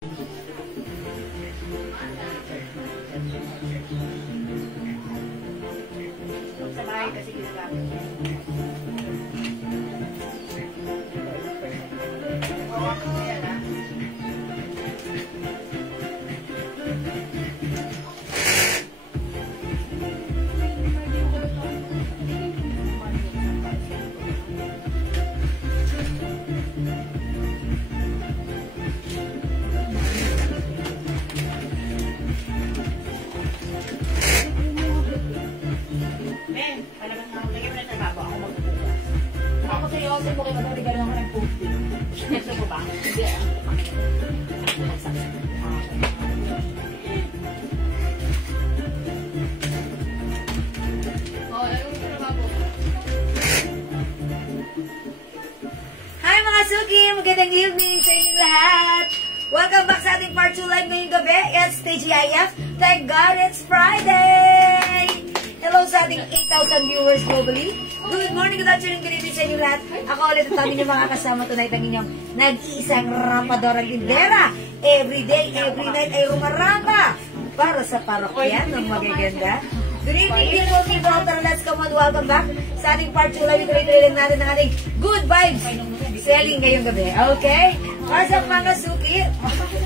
Sa bahay kasi ginagamit. Kasi mo kayo mataligalan ako ng pooping. Gusto mo ba? Hindi ah. Hi mga Suki! Magandang evening sa inyong lahat! Welcome back sa ating part 2 live ngayong gabi. It's TGIF. Thank God it's Friday! Hello sa ating 8,000 viewers globally. Good morning, good afternoon, good evening sa inyo lahat. Ako ulit at kami yung mga kasama tonight ang inyong nag-iisang Rapadora Lindera. Every day, every night ay rumaramba para sa parokyan ng magaganda. Good evening, beautiful people. Tara, let's come on. Welcome back sa ating part 2 live. Ituloy-tuloy lang natin ang ating good vibes selling ngayong gabi. Okay? Para sa mga Suki,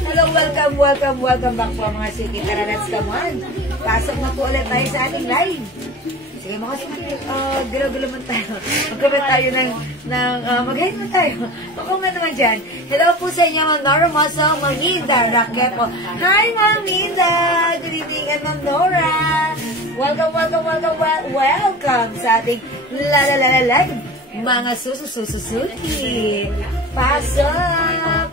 hello, welcome back po mga Suki. Tara, let's come on. Pasok na po ulit tayo sa ating live. Sige mga Suki, galaw-galaw man tayo. Mag-comment tayo mag-hate na tayo. Mag-comment naman dyan. Hello po sa inyo, Ma'am Nora Moso, Ma'am Minda, Raquel po. Hi, Ma'am Minda! Good evening, and Ma'am Nora! Welcome sa ating live. Mga susususuki. Pasok!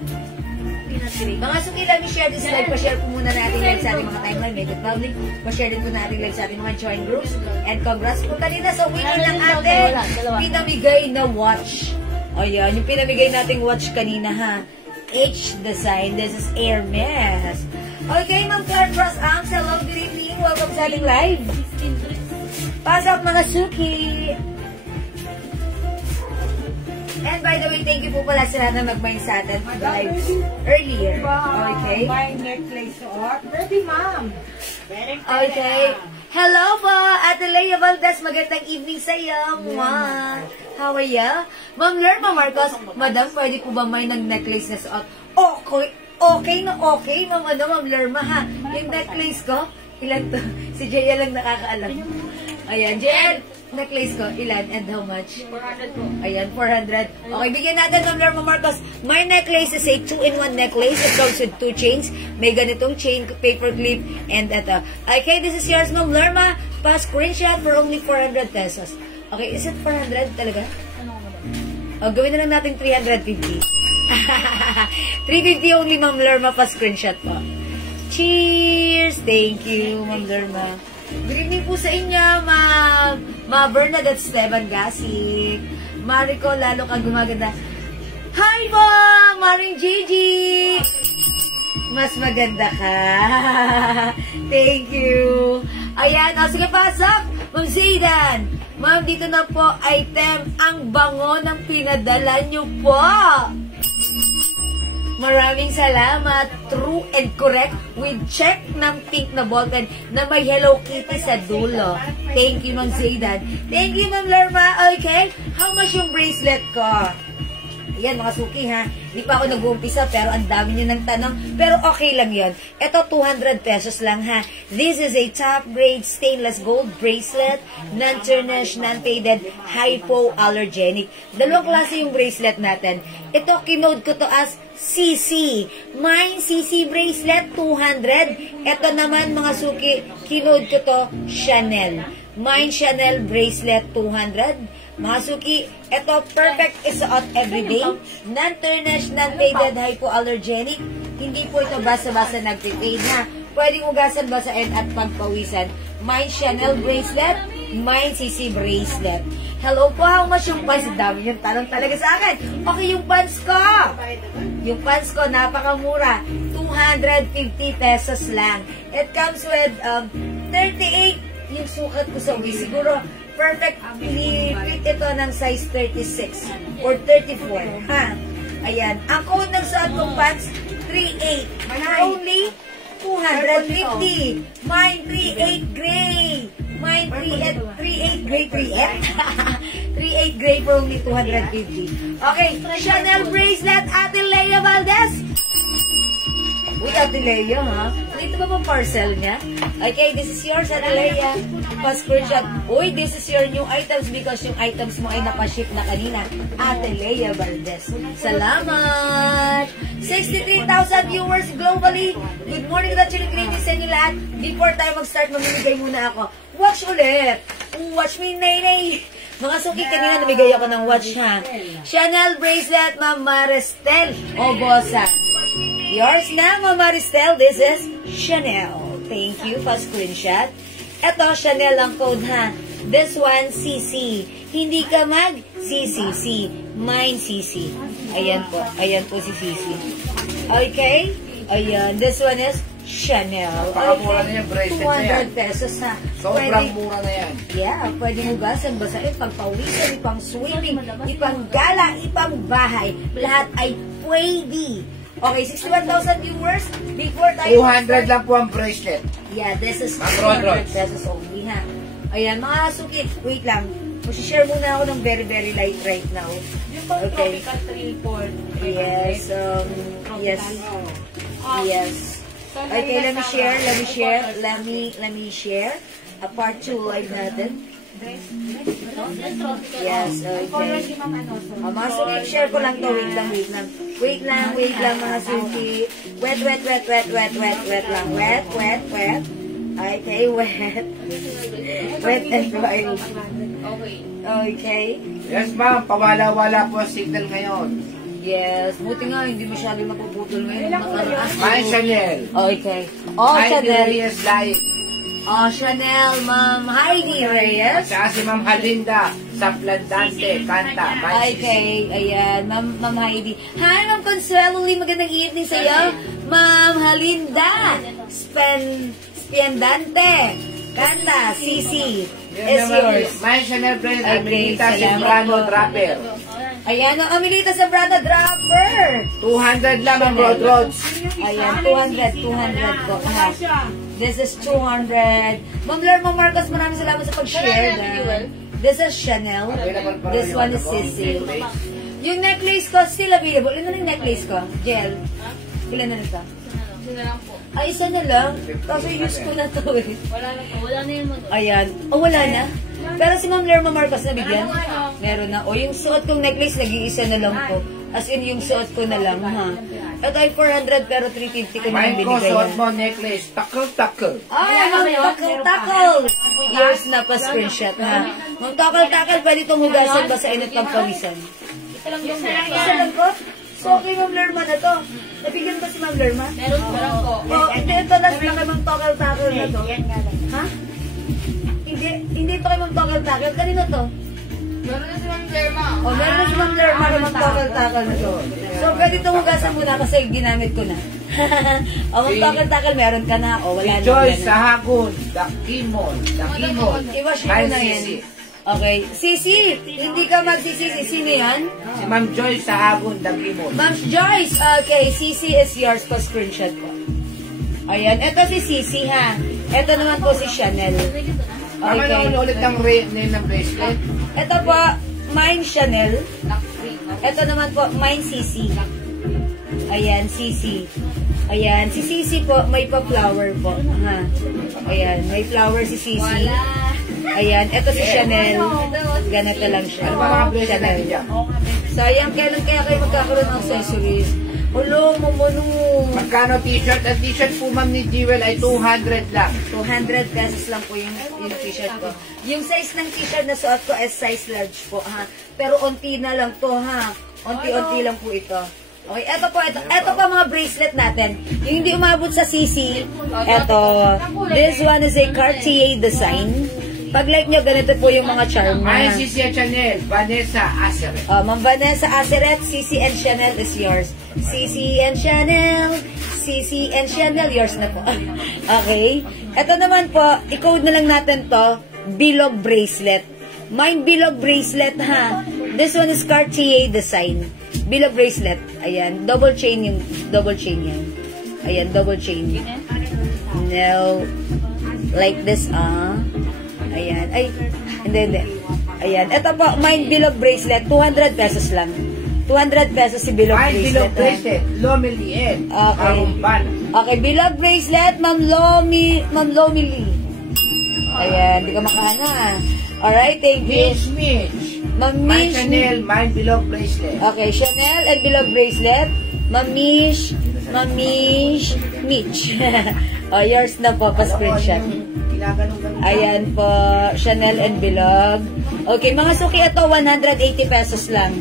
Mga Suki, let me share this live. Pa-share po muna natin live sa ating mga timeline. Make it public. Pa-share din po natin live sa ating mga join groups. And congrats po kanina sa winner ng ating pinamigay na watch. O yan, yung pinamigay nating watch kanina ha. H design. This is Hermes. Okay, Ma'am Claire Cross Arms. Hello, good evening. Welcome sa ating live. Pasok mga Suki. And by the way, thank you po pala sa lahat na mag-mind sa atin live earlier. Okay. My necklace or ready, ma'am. Okay. Hello po, Ate Leia Valdez. Magandang evening sa iyo. How are you? Ma'am Lerma Marcos, Madam, pwede po ba may nag-necklace na suot? Okay na Ma'am Lerma ha. Yung necklace ko, ilan to? Si Jaya lang nakakaalam. Ayan, Jaya, necklace ko, ilan and how much? 400 po. Ayan, 400. Okay, bigyan natin ng Lerma Marcos. My necklace is a 2-in-1 necklace. It comes with 2 chains. May ganitong chain, paper clip, and ito. Okay, this is yours, Ma'am Lerma. Pa-screenshot for only 400 pesos. Okay, is it 400 talaga? Gawin na lang natin 350. 350 only, Ma'am Lerma. Pa-screenshot po. Cheers! Thank you, Ma'am Lerma. Good evening po sa inyo, Ma Bernadette Esteban Gasik. Marico, lalo ka gumaganda. Hi po, Maring Gigi! Mas maganda ka. Thank you. Ayan, sige, pasok. Ma'am Zaydan. Ma'am, dito na po, item, ang bango ng pinadala nyo po. Maraming salamat. True and correct with check ng pink na ballpen na may Hello Kitty sa dulo. Thank you, Ma'am Zaydan. Thank you, Ma'am Lerma. Okay. How much yung bracelet ko? Ayan, mga Suki ha. Hindi pa ako nag-uumpisa pero ang dami nyo ng tanong. Pero okay lang yon. Ito, 200 pesos lang ha. This is a top grade stainless gold bracelet. Non-tarnished, non-faded, hypoallergenic. Dalawang klase yung bracelet natin. Ito, kinode ko to as CC. Mine CC bracelet, 200. Ito naman, mga Suki, kinode ko to Chanel. Mine Chanel bracelet, 200. Mga Suki, ito perfect isuot everyday. Non-tarnished, non-faded, hypoallergenic. Hindi po ito basa-basa nag-fade ha. Pwedeng ugasan, basain at pagpawisan. Mine Chanel bracelet, mine CC bracelet. Hello po, how much yung pants? Dami yung tanong talaga sa akin. Okay, yung pants ko. Yung pants ko, napakamura. 250 pesos lang. It comes with 38 yung sukat ko sa uwi. Siguro, perfectly fit ito ng size 36 or 34. Ha? Ayan. Ang code ng suot kong pants, 38. Only 250. Mine 38 gray. Mine 38 gray, 38 gray for only 250. Okay, Chanel bracelet, Ate Lea Valdez. Uy, Ate Lea, ha? Ito ba bang parcel niya? Okay, this is yours, Ate Lea. Pa-screenshot. Uy, this is your new items because yung items mo ay napaship na kanina. Ate Lea Valdez. Salamat! 63,000 viewers globally. Good morning, good afternoon, good evening sa inyo lahat. Before tayo mag-start, mamimigay muna ako. Watch ulit. Watch me, Nay. Mga suki, kanina namigay ako ng watch, ha? Chanel bracelet, Ma'am Maristel. O, bossa. Yours na, Ma'am Maristel. This is Chanel. Thank you for screenshot. Ito, Chanel ang code, ha? This one, CC. Hindi ka mag-CCC. Mine, CC. Ayan po. Ayan po si CC. Okay? Ayan. This one is Chanel. Pakamura na yan, bracelet na yan. 200 pesos, ha? Sobrang mura na yan. Yeah, pwede hugasan, basahin, pagpawisan, ipang swimming, ipang gala, ipang bahay. Lahat ay pwede. Okay, 61,000 viewers. Before tayo... 200 lang po ang bracelet. Yeah, this is Ma'am 200 pesos only, ha? Ayan, mga suki, wait lang. Mag-share muna ako ng very, very light right now. Okay. Yes, yes. Yes. Okay, let me share. A part 2 live natin. Yes, okay. Mga suki, share ko lang to. Wait lang, mga suki. Wet lang. Wet. Okay, wet. Wet and wild. Okay. Yes, ma'am. Pawala-wala po ang signal ngayon. Yes, buti nga, hindi masyado napuputol ngayon. Mine, Chanel. Okay. Oh, Heidi Chanel. Reyes live. Oh, Chanel, Ma'am Heidi Reyes. Saka si Ma'am Halinda sa Plandante, Kanta. Okay, ayan, Ma'am Heidi. Hi, Ma'am Consuelo Lee, magandang evening sa iyo. Ma'am Halinda, Spiendante, Kanta, Sisi, is yours. Mine, Chanel Brand, Okay, Aminita salamat Sembrano po. Draper. Ayan, ang Amelita Sabrana Dropper. 200 lang ang Road Roads. Ayan, 200 po. This is 200. Ma'am Lerma Marcos, maraming salamat sa pag-share. This is Chanel. This one is Sissy. Yung necklace ko, still available. Ilan na yung necklace ko? Gel. Ilan na nito? Isa na lang po. Ay, isa na lang. Kasi use ko na to eh. Wala na po. Wala na yun mo. Ayan. O, wala na. Pero si Ma'am Lerma Marcos nabigyan? Meron na. O, yung suot kong necklace, nag-iisa na lang po. As in, yung suot ko na lang, ha? Ito ay 400 pero 350 ko na lang Mine ko, binigay. suot mo necklace. Takal-takal. Ay, Ma'am Takal-Takal! Yours na pa screenshot, ha? Ma'am Takal-Takal, pwede itong hugasan ba sa init pagpawisan? Isa lang yung Isa lang po? So, kay Ma'am Lerma na to. Nabigyan ba si Ma'am Lerma? Meron po lang po. O, hindi ito na sila kay Ma'am Takal-Takal na to. Ha? Hindi ito kay Ma'am Takal-Takal. Kanino to? Meron na si Ma'am Lerma. O, meron na si Ma'am Lerma na Ma'am Takal-Takal na to. So, pwede itong hugasan muna kasi ginamit ko na. O, Ma'am Takal-Takal, meron ka na. O, wala na. Joyce sa Hagon, Dakimon. I-wash mo na yan. Okay. Sisi, hindi ka magsisisi. Sino yan? Si Ma'am Joyce sa Hagon, Dakimon. Ma'am Joyce. Okay, Sisi is yours po. Screenshot po. Ayan. Ito si Sisi, ha? Ito naman po si Chanel. Tama Okay. na ulit ang name ng bracelet. Ito po, mine Chanel. Ito naman po, mine Sisi. Ayan, Sisi. Ayan, si Sisi po, may pa-flower po. Ha? Ayan, may flower si Sisi. Ayan, ito si Chanel. Ganito lang siya. Ano ba mga bracelet Chanel. natin dyan? Sayang, kailan kaya kayo magkakaroon ng accessories? Ulo, mamano. Magkano t-shirt? Ang t-shirt po ma'am ni Jewel ay 200 lang. 200 pesos lang po yung t-shirt ko. Yung size ng t-shirt na suot ko is size large po, ha? Pero onti na lang to, ha? Onti-onti lang po ito. Okay, eto po, eto pa mga bracelet natin. Yung hindi umabot sa CC, eto. This one is a Cartier design. Pag like nyo, ganito po yung mga charm Ay, na. si Chanel, Vanessa Aceret. Ma'am Vanessa Aceret, CC and Chanel is yours. CC and Chanel, CC and Chanel, yours na po. Okay. Ito naman po, i-code na lang natin to, bilog bracelet. Mine bilog bracelet, ha. This one is Cartier design. Bilog bracelet. Ayan. Double chain yan. Ayan, double chain. No. Like this, Ayan. Ay, hindi. Ayan. Ito po, mine bilog bracelet. 200 pesos lang. 200 pesos si bilog Mine bracelet. bilog bracelet. Lomelian. Okay. Arumban. Okay, bilog bracelet, Ma'am Lomi Lee. Ayan, di ka makahanga. Alright, thank you. Mitch. Ma'am Mine Mish. Chanel, mine bilog bracelet. Okay, Chanel and bilog bracelet. Ma'am Mish, Mitch. Oh, yours na po, pa-screenshot. Ayan po, Chanel and bilog. Okay, mga suki, ito 180 pesos lang.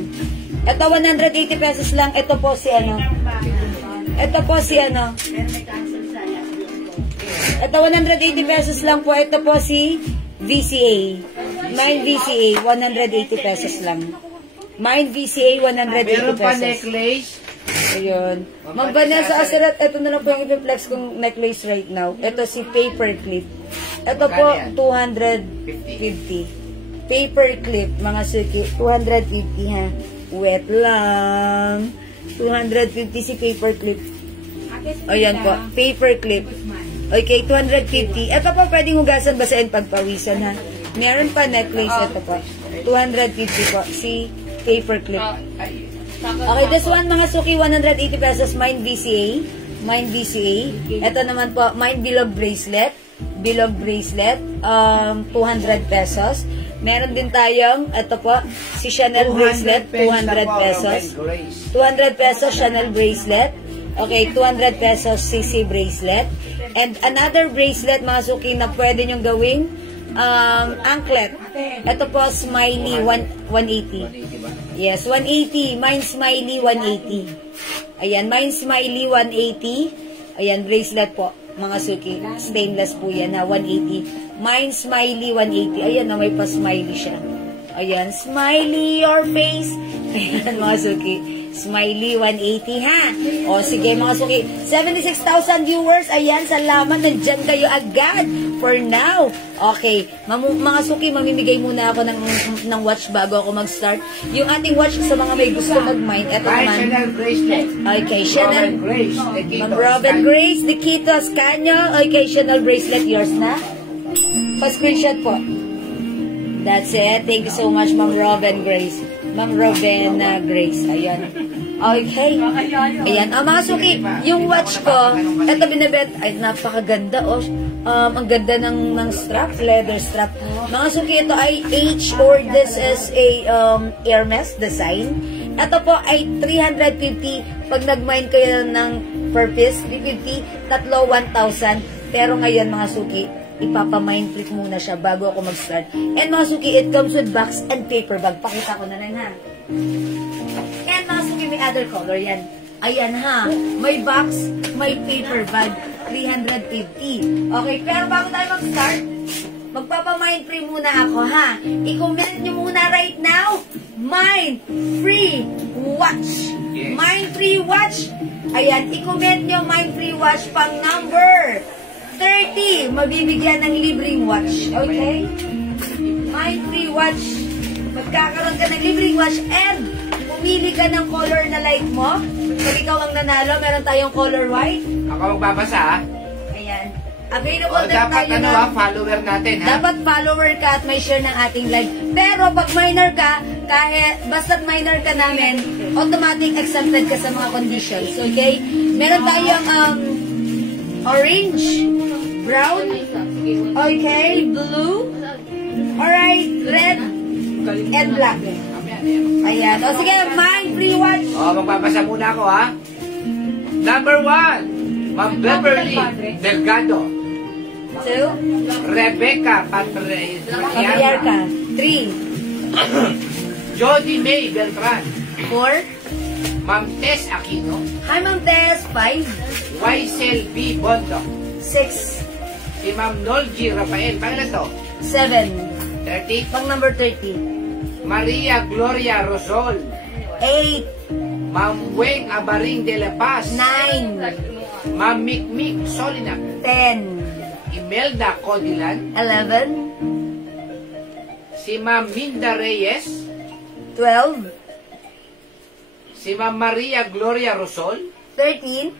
Ito 180 pesos lang. Ito po si ano. Ito 180 pesos lang po. Ito po si VCA. Mine VCA, 180 pesos lang. Mine VCA, 180 Meron pa pesos. necklace. Ayun. Ma'am Vanessa Asirat, ito na lang po yung i-flex kong necklace right now. Ito si Paperclip. Ito po, 250. Paperclip, mga suki. 250 ha. Wet lang. 250 si Paperclip. Ayan po, Paperclip. Okay, 250. Ito po, pwedeng hugasan, basahin, pagpawisan ha. Meron pa necklace, ito po. 250 po, si Paperclip. Okay, this one, mga suki, 180 pesos, mine VCA. Ito naman po, mine bilog bracelet. 200 pesos. Meron din tayong, ito po, si Chanel bracelet, 200 pesos. 200 pesos, Chanel bracelet. Okay, 200 pesos, CC bracelet. And another bracelet, mga suki, na pwede nyong gawing anklet. Ito po, Smiley, 180. Yes, 180. Mine Smiley, 180. Ayan, mine Smiley, 180. Ayan, bracelet po, mga suki. Stainless po yan, ha, 180. Mine Smiley, 180. Ayan, na may pa-smiley siya. Ayan, smiley your face. Ayan, mga suki. Smiley 180 ha. O sige mga suki, 76,000 viewers. Ayan, salamat. Nandyan kayo agad for now. Okay, mga suki, mamimigay muna ako ng watch bago ako mag-start. Yung ating watch sa mga may gusto mag-mine. Ito naman. Chanel bracelet. Okay, Chanel. Ma'am Robin Grace, Nikito Ascanio. Okay, Chanel bracelet. Yours na. Pa-screenshot po. That's it. Thank you so much, Ma'am Robin Grace. Ma'am Robin Grace. Ayan. Okay. Ayan. Mga suki, yung watch ko, eto binabet, ay napakaganda. Oh. Ang ganda ng strap, leather strap. Mga suki, ito ay H or this is a Hermes design. Ito po ay 350. Pag nag-mine kayo ng per piece, 350, tatlo 1,000. Pero ngayon mga suki, ipapa-mind click muna siya bago ako mag-start. And mga suki, it comes with box and paper bag. Pakita ko na lang ha. And mga suki, may other color yan. Ayan ha. May box, may paper bag. 350. Okay, pero bago tayo mag-start, magpapa-mind free muna ako ha. I-comment nyo muna right now. Mind free watch. Mind free watch. Ayan, i-comment nyo mind free watch pang number 30, mabibigyan ng libreng watch. Okay? Mind free watch. Magkakaroon ka ng libreng watch and pumili ka ng color na like mo. Pag ikaw ang nanalo, meron tayong color white. Ako magbabasa, ha? Ayan. Available din dapat tayo ha, follower natin, ha? Dapat follower ka at may share ng ating live. Pero pag minor ka, kahit basta't minor ka namin, automatic accepted ka sa mga conditions. Okay? Meron tayong orange, brown, okay, blue, alright, red, and black. Ayan. O sige, mind free watch. Magbabasa muna ako, ha? Number 1, Ma'am Beverly Delgado. 2, Rebecca Patriarca. 3, Jody May Beltran. 4, Ma'am Tess Aquino. hi Ma'am Tess. 5, Waisel B. Bondo. 6, Si Ma'am Nolgi Rafael. Paano to? 7, 30. pang number 30, Maria Gloria Rosol. 8, Ma'am Weng Abaring de la Paz. 9, Ma'am Mikmik Solinac. 10, Imelda Codilan. 11, Si Ma'am Minda Reyes. 12, Si Ma'am Maria Gloria Rosol. 13.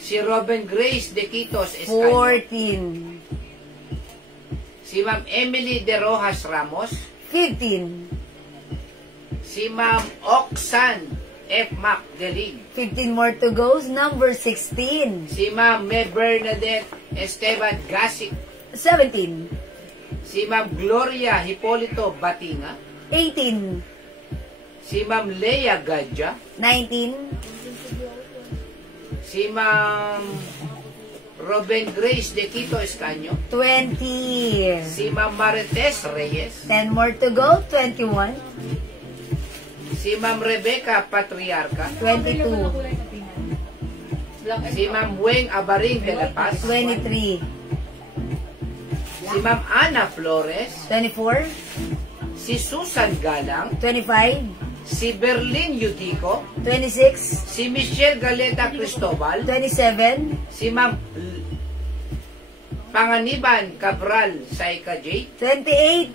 Si Robin Grace De Quitos Escaño. 14. Si Ma'am Emily De Rojas Ramos. 15. Si Ma'am Oxan F. Macdeling. 15 more to go. Number 16. Si Ma'am May Bernadette Esteban Gasik. 17. Si Ma'am Gloria Hipolito Batinga. 18. Si Ma'am Leia Gadja. 19. Si Ma'am Robin Grace De Quito Escaño. 20. Si Ma'am Marites Reyes. 10 more to go. 21. Si Ma'am Rebecca Patriarca. 22. Si Ma'am Weng Abaring de la Paz. 23. Si Ma'am Ana Flores. 24. Si Susan Galang. 25. Si Berlin Yudico. 26. Si Michelle Galeta Cristobal. 27. Si Ma'am Panganiban Cabral Saika J. 28.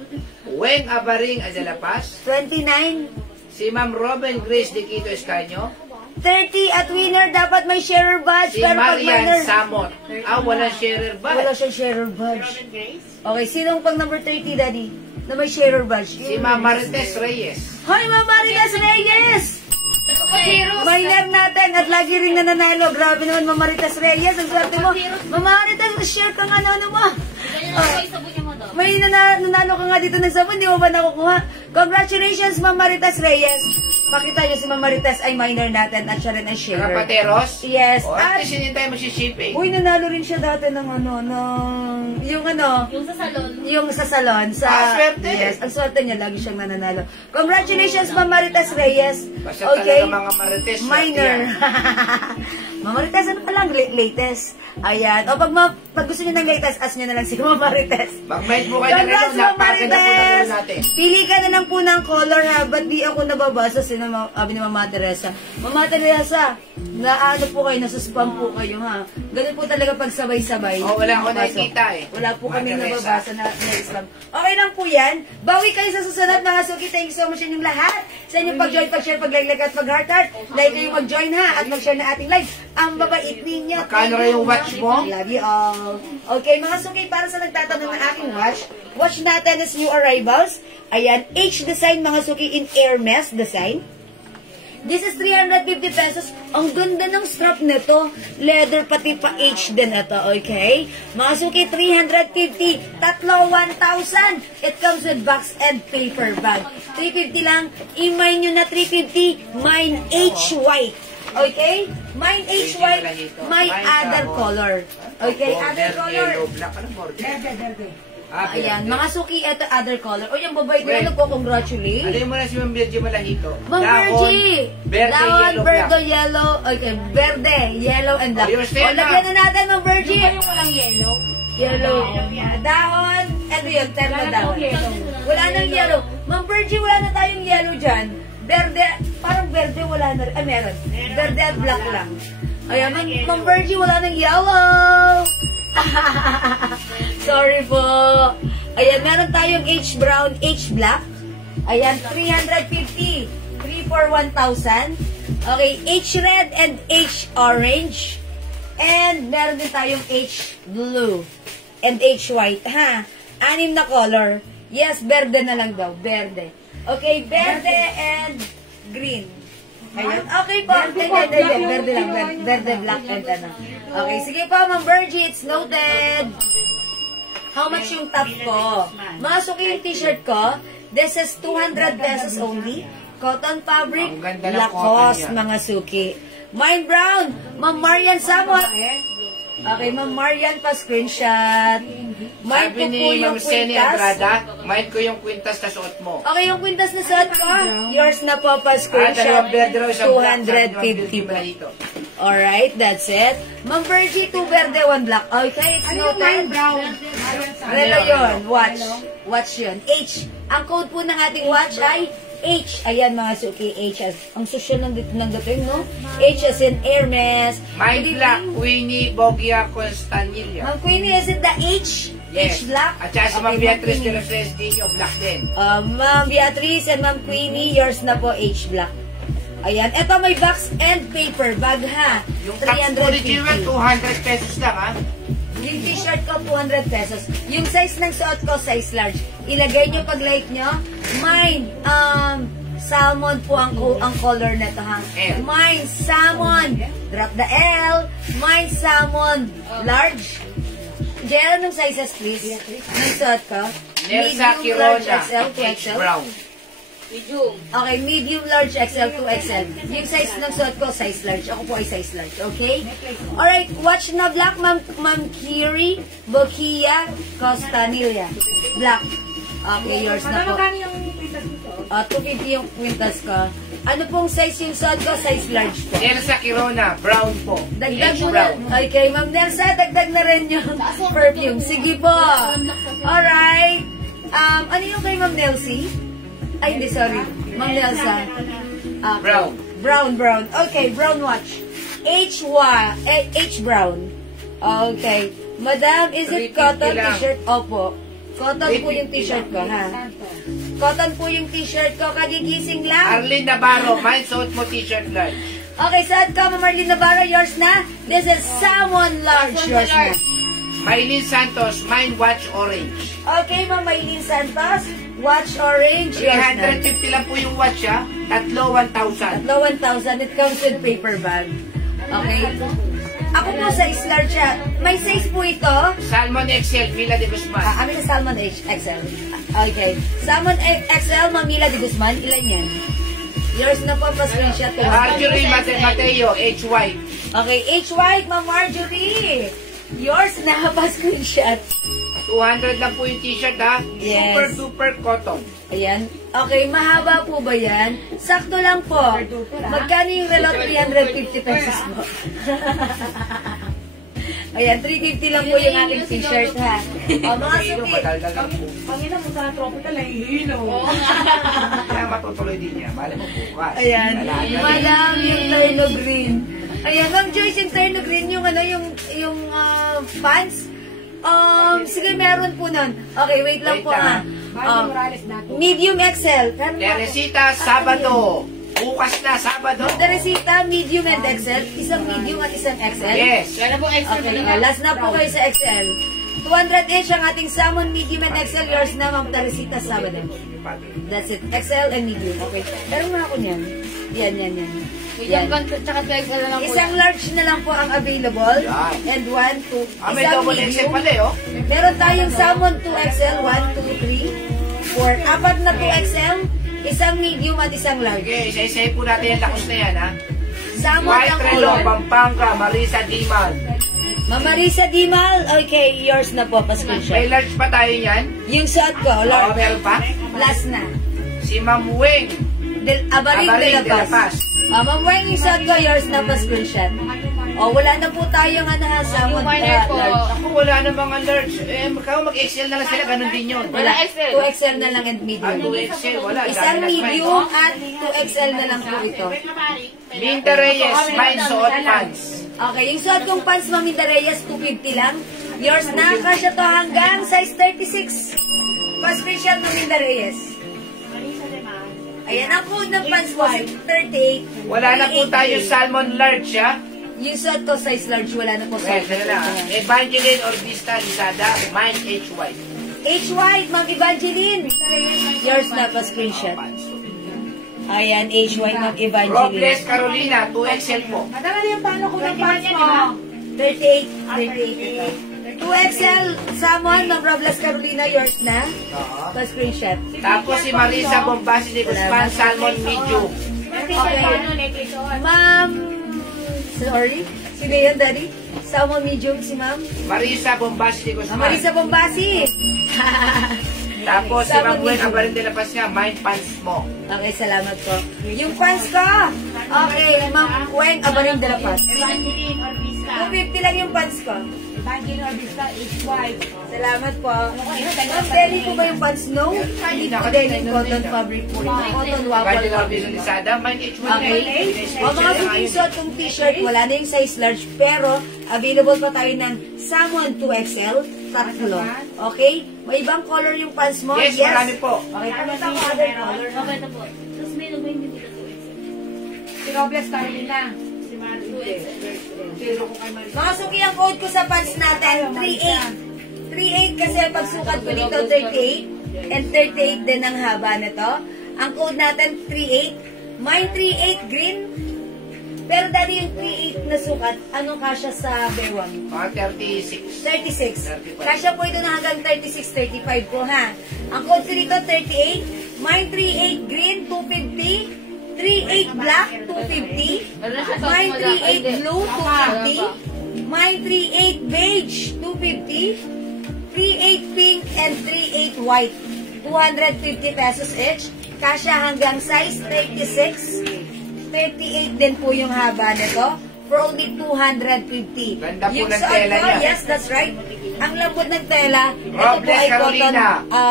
Weng Abaring de la Paz. 29. Si Ma'am Robin Grace De Quito Escaño. 30 at winner, dapat may sharer badge. Si Pero pag Marian minor, Samot. Walang sharer ba? wala siyang sharer badge. Okay, sinong pang number 30, Daddy? Na may sharer badge? Si Ma'am Marites Reyes. Hoy, Ma'am Marites Reyes! Minor natin at lagi rin nananalo. Grabe naman, Ma'am Marites Reyes. Ang swerte mo. Ma'am Marites, share ka nga ano mo. May nanalo ka nga dito ng sabon, di mo ba nakukuha? Congratulations, Ma'am Marites Reyes. Pakita niyo si Ma'am Marites ay minor natin at siya rin ang sharer. Karapateros? Yes. O, At, at least hindi tayo magsishipping. uy, nanalo rin siya dati ng ano, ng, yung ano, Yung sa salon. yung sa salon. Sa, swerte. Yes, ang swerte niya, lagi siyang nananalo. Congratulations, Ma'am Marites Reyes. Basta talaga mga Marites. Minor. Ma'am Marites, ano pa lang? Latest. Ayan. O pag gusto niyo ng latest, ask niyo na lang si Ma'am Marites. Mag-mind po kayo ng Congrats, ito. Ma'am Napakaganda po Marites! na natin. Pili ka na lang po ng color ha. Ba't di ako nababasa sabi ni Mama Teresa? Mama Teresa, na ano po kayo, nasuspam po kayo ha. Ganun po talaga pag sabay-sabay. Oh, wala ako Pasok. nakikita eh. Wala po Mama kami Teresa. nababasa na spam. Okay lang po yan. Bawi kayo sa susunod mga suki. Thank you so much inyong lahat. Sa inyong pag-join, pag-share, pag-like, at pag-heart. Like kayo mag-join ha at mag-share na ating live. Ang babait ninyo. Magkano rin yung watch mo? Love you all. Okay, mga suki, para sa nagtatanong ng aking watch natin is new arrivals. Ayan, H design, mga suki, in Hermes design. This is 350 pesos. Ang ganda ng strap nito. Leather, pati pa H din ito, okay? Mga suki, 350. Tatlo, 1,000. It comes with box and paper bag. 350 lang. I-mine nyo na 350. Mine H white. Okay? Mine H white. My other color. Okay, other color. Yellow, black. Ano more? Berde. Ayan, mga suki, ito other color. O, yung babae Wait. na nagko-congratulate. Alin mo na si Ma'am Virgie Malahito. Ma'am Virgie! Verde, Dahon, yellow, verde, black. yellow. Okay, verde, yellow, and black. Oh, yours na O, yan, lagyan ma'am. na natin, Ma'am Virgie. Yung walang yellow. Yellow. Dahon. Ito yun, terno dahon. Wala nang yellow. Ma'am Virgie, wala na tayong yellow dyan. Verde, parang verde wala na rin. Ah, meron. Verde at black lang. Ayan, Ma'am Virgie, wala nang yellow. Sorry po. Ayan, meron tayong H brown, H black. Ayan, 350. 3 for 1,000. Okay, H red and H orange. And meron din tayong H blue and H white. Ha? 6 na color. Yes, verde na lang daw. Verde. Okay, verde and green. Ayan. Okay po. Verde lang. Verde, black, and ano. Okay, sige po, Ma'am Virgie. It's noted. How much yung top ko? Mga suki yung t-shirt ko. This is 200 pesos only. Cotton fabric. Ang ganda ng Lacoste, cotton yan. mga suki. Mine brown. Ma'am Marian Samot. Okay, Ma'am Marian pa screenshot. Mine Sabi po ni po yung Ma'am Seni kwintas. Andrada, mind ko yung kwintas na suot mo. Okay, yung kwintas na suot ko. Yours na po pa Dalawang screenshot. verde raw, isang black. Sabi ni Ma'am 250 Virgie po. Malahito. Alright, that's it. Ma'am Virgie, 2 verde, 1 black. Okay, it's Ano yung noted. brown? Relo yun. Watch. Watch yun. H. Ang code po ng ating watch ay H. Ayan mga suki. H as. Ang social ng dating, no? H as in Hermes. Mind Good black, evening. Queenie Bogia Constanilla. Ma'am Queenie, is it the H? Yes. H black? At saka si Ma'am Okay, Beatrice de Queenie. los Reyes Dino, black din. Ma'am Beatrice and Ma'am Queenie, yours na po H black. Ayan. Ito may box and paper bag, ha? Yung tax mo ni Jewel, 200 pesos lang, ha? Yung t-shirt ko, 200 pesos. Yung size ng suot ko, size large. Ilagay nyo pag like nyo. Mine, salmon po ang color na to, ha? L. Mine, salmon. Drop the L. Mine, salmon. Large. Jel, anong sizes, please? Ng suot ko? Nelsa Medium, large, Kirona, XL, H 2XL. Brown. Medium. Okay, medium, large, XL, 2XL. Yung size ng suot ko, size large. Ako po ay size large, okay? Alright, watch na black, Ma'am Kiri, Bokia, Costanilla. Black. Okay, yours na po. Magkano yung pizza dito? 250 yung quintas ko. Ano pong size yung suot ko? Size large po. Nelsa Kirona, brown po. Dagdag H mo na. Brown. Okay, Ma'am Nelsa, dagdag na rin yung perfume. Sige po. Alright. Ano yung kay Ma'am Nelsie? Ay, hindi, sorry. Ma'am Nelsa. Okay. Brown. Brown. Okay, brown watch. H brown. Okay. Madam, is it 350 cotton lang. t-shirt? Opo. Cotton po yung t-shirt ko, ha? Cotton po yung t-shirt ko. Kagigising lang. Arlene Navarro, mine suot mo t-shirt large. Okay, saan ka, Ma'am Marlene Navarro? Yours na? This is salmon large. Yours na. Maylin Santos, mine watch orange. Okay, Ma'am Maylin Santos. Watch orange. Yours na. 350 lang po yung watch, ha? Tatlo, 1,000. Tatlo 1,000. It comes with paper bag. Okay? Ako po size large siya. May size po ito. Salmon XL, Mila de Guzman. Amin na Salmon XL. Okay. Salmon XL, Mamila de Guzman. Ilan yan? Yours na po, pa-screenshot ko. Marjorie Mateo, H White. Okay, H White, Ma'am Marjorie. Yours na, pa-screenshot. 200 lang po yung t-shirt, ha? Yes. Super duper cotton. Ayan. Okay, mahaba po ba yan? Sakto lang po. Magkano yung relo? 350 pesos po. Ayan, 350 lang po yung aking t-shirt, ha? O, mga Ilo, suki. madaldal lang po. Pangina mo sa tropical ay hilo. Kaya matutuloy din niya. Mali mo bukas. Ayan. Dalaga. Madam, yung terno green. Ayan, Ma'am Joyce, yung terno green, yung ano, yung pants. Sige, meron po nun. Okay, wait lang Wait po, lang, ha? Bali Morales natin. Medium XL. Teresita, Sabado. Bukas na, Sabado. Teresita, medium and XL. Isang medium at isang XL. Yes. Kaya po extra Okay, na last na po kayo sa XL. 200 each ang ating salmon, medium and XL. Yours na, Ma'am Teresita, Sabado. That's it. XL and medium. Okay. Pero mga ako niyan. Yan. Medium ganito, tsaka 2XL na lang po. Isang large na lang po ang available. Yan. And 1, 2. May Isang double XL medium. pala, oh. Meron tayong salmon 2XL. 1, 2, 3, 4. Apat na 2XL. Isang medium at isang large. Okay, isa-isay po natin yung takos na yan, ha? Salmon White ang Relo, color. Pampanga, Marisa Diman. Mama Risa Dimal. Okay, yours na po. May Pa-screenshot. large pa tayo yan. Yung suot ko, Oo, large. meron pa. Last na. Si Ma'am Weng. Abaring de la Paz. Ma'am Weng, yung suot ko, yours na pa-screenshot. O, wala na po tayong salmon Yung minor po. large. Ako wala na mga large. Mag-XL na lang sila, ganun din yun. Wala. Wala XL. 2XL na lang and medium. 2XL, wala. Isang Dami na medium at 2XL na lang po ito. Minda Reyes, mine suot pants. Okay, yung suot kong pants, Ma'am Minda Reyes, 250 lang. Yours na, kasya to hanggang size 36. Pa-screenshot, Ma'am Minda Reyes. Ayan, ang code ng pants ko, 38. Wala na po tayo salmon large, ha? Yung suot ko, size large, wala na po Well, size dala na. Evangeline Orbista, Lizada, mine H White. H White, Ma'am Evangeline. Yours na, pa-screenshot. Ayan, H White, Ma'am Robles Evangeline. Carolina, 2XL po. Madala yung paano ko ng pants mo. 38. 2XL, salmon, Ma'am Robles Carolina, yours na. Pa-screenshot. Tapos si Marisa Bombasi de Guzman, salmon medium. Ma'am, sorry? Sino yun, Daddy? Salmon medium si Ma'am? Marisa Bombasi de Guzman. Marisa Bombasi. Tapos si Salmon Ma'am Gwen medium. Abarin de la Paz nga, mine pants mo. Okay, salamat po. Yung pants ko. Okay, Ma'am Gwen Abaring de la Paz. 250 lang yung pants ko. Evangeline Orbista, H-White. Salamat po. Ma'am, Denny po ba yung pants? No? Hindi po Denny. Cotton fabric po. Cotton waffle Evangeline fabric. Orbista, Lizada, mine H White. Okay. O mga suot kong t-shirt, wala na yung size large, pero available pa tayo ng salmon 2XL, tatlo. Okay? May ibang color yung pants mo? Yes, marami po. Okay, pumunta ko other color. Okay na po. Tapos may nagawin din dito 2XL. Robles, Carolina. Si Marlon. Pero ko kay Marlon. Mga suki, ang code ko sa pants natin, 38. 38 kasi ang pagsukat ko dito, 38. And 38 din ang haba nito. Ang code natin, 38. Mine 38 green. Pero dali yung 38 na sukat, anong kasya sa bewang? Mga 36. 36. Kasya po ito na hanggang 36, 35 po ha. Ang code ko dito, 38. Mine 38 green, 250. 38 black, 250. Mine 38 blue, 250. Mine 38 beige, 250. 38 pink and 38 white. 250 pesos each. Kasya hanggang size 36. 38 din po yung haba nito. For only 250. Ganda po Yung ng suot tela ko, niya. yes, that's right. Ang lambot ng tela, ito po Robles ay cotton, Carolina.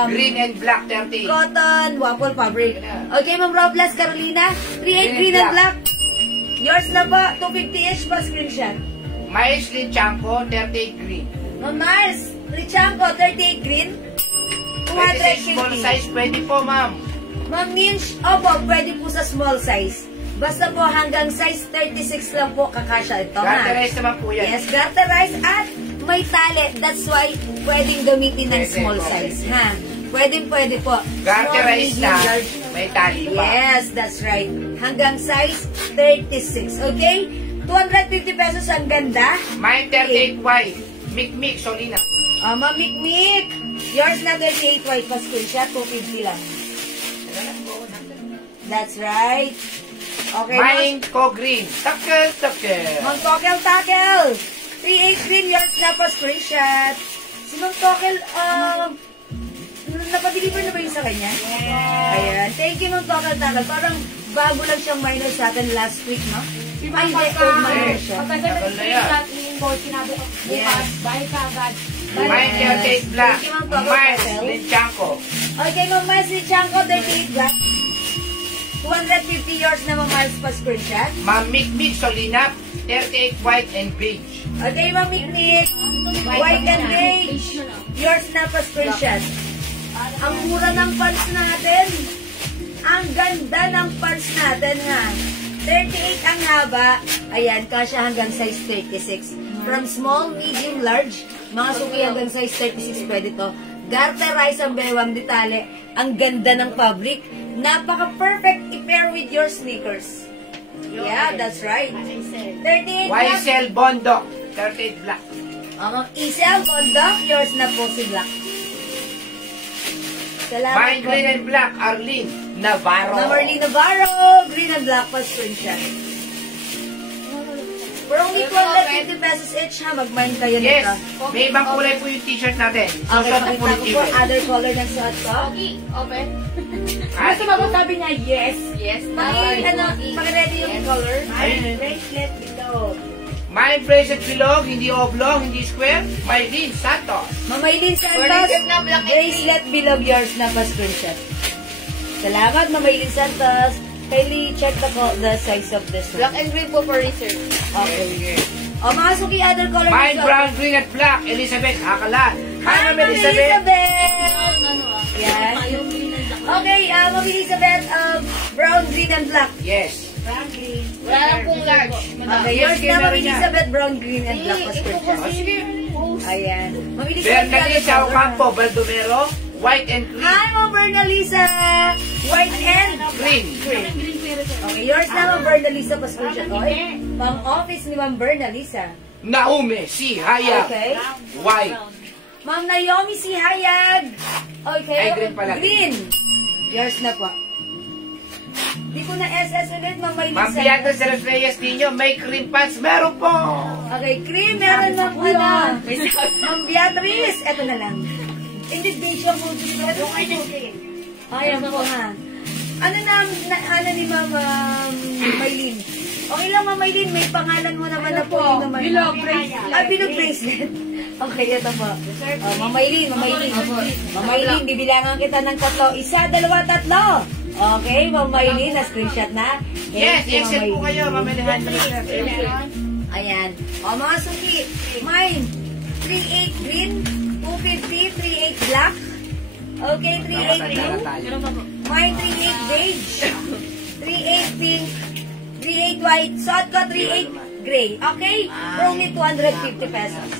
Green and black 38. cotton waffle fabric. Okay, Ma'am Robles Carolina, 38 green and black. Yours na po, 250 each pa screenshot. Mais Linchanko, 38 green. Ma'am Mars, Richanko, 38 green. 26 small 250. size, pwede po ma'am. Ma'am Minch, opo, pwede po sa small size. Basta po hanggang size 36 lang po kakasya ito. ha? Garterize naman po yan. Yes, garterize at may tali. That's why pwedeng gamitin ng small size. Ha? Pwede po. Garterize Small, na, medium, large. may tali pa. Yes, that's right. Hanggang size 36. Okay? 250 pesos ang ganda. Mine 38 white. Mik Solina. Mamikmik. Yours na 38 white pa screenshot. 250 lang. That's right. Okay. Mine ko green. Takel. Mang Tokel Takel. 38 green. Yours na pa screenshot. Si Mang Tokel, napadeliver na ba yung sa kanya? Yeah. Ayan. Thank you, Mang Tokel Takel. Parang bago lang siyang minor sa atin last week, no? Si Ay, Ma'am hindi. Old minor Pagka, siya. pagka sa screenshot, i-inboard, sinabi ko, Yes. bukas, bye ka agad. Mine 38 black. Thank you, Ma'am Tokel Mais Takel. Linchanko. Okay, Ma'am Mars, si Chanko, 38 black. 250 yours na Ma'am Mars pa screenshot. Ma'am Mik Solina, 38 white and beige. Okay, Ma'am Miknik. White and beige. Yours na pa screenshot. Ang mura ng pants natin. Ang ganda ng pants natin, ha. 38 ang haba. Ayan, kasya hanggang size 36. From small, medium, large. Mga suki hanggang size 36 pwede to. Garterize ang bewang detale. Ang ganda ng fabric. Napaka-perfect i-pair with your sneakers. Yeah, that's right. 38 black. YSL Bondok, 38 black. Ang Isel, Bondok, yours na po si Black. Salamat Mine po. green and black, Arlene Navarro. Ma'am Marlene Navarro, green and black pa screenshot. For only 250 pesos each, ha? Mag-mine kayo Yes, nito. may ibang kulay po yung t-shirt natin. Okay, Susunod po pakita ni ko TV. po other color ng suot ko. Okay, open. Basta masasabi niya, yes. Yes. Pag-ready yung color. Ayun. Bracelet below. My bracelet bilog, hindi oblong, hindi square. Maylene Santos. Mamaylin Santos, Bracelet na black and bracelet below yours na pa screenshot. Salamat, Mamaylin Santos. Kindly check the size of this one. Black and green po for research. Okay. O, mga suki, other color ng Mine suot. brown, green at black. Elizabeth Hakalan. Hi, Ma'am Ma'am Elizabeth. Elizabeth! Yan. Okay, Ma'am Elizabeth, brown, green, and black. Yes. Wala lang pong large. Okay, Yes, yours na, Ma'am meron yan. Elizabeth, brown, green, and black. Ito Passport kasi sige. Ayan. Ma'am Elizabeth, Bernalisa color. Ocampo, Baldomero, white and green. Hi, Ma'am Bernalisa! White and Green. green. Okay, yours na, Ma'am Bernalisa, passport siya. Okay, pang-office ni Ma'am Bernalisa. Naume, si Haya. Okay. White. Ma'am Naomi si Hayag. Okay. Ay, green pala. Green. Yours na po. Di ko na SS ulit, Ma'am Maylin Ma'am Beatrice de los Reyes Niño, may cream pants. Meron po. Okay, cream. Meron ng ano. Ma'am Beatrice. Eto na lang. Hindi, beige yung food. Ayan po ha. Ano ni Ma'am Maylin? Okay lang, Ma'am Maylin. May pangalan mo naman na po yung naman. Bilog bracelet. Bilog bracelet. Okay, ito po. Ma'am Maylin. Ma'am Maylin, bibilangan kita ng 3. 1, 2, 3. Okay, Ma'am Maylin, na-screenshot na. Yes, Thank you, excel po Ma'am kayo, Maylin. Ma'am Alejandra. Ayan. O, mga suki. Mine, 38 green, 250, 38 black. Okay, 38 blue. Mine, 38 beige. 38 pink. 38 white. Suot ko 38 gray. Okay? For only 250 pesos.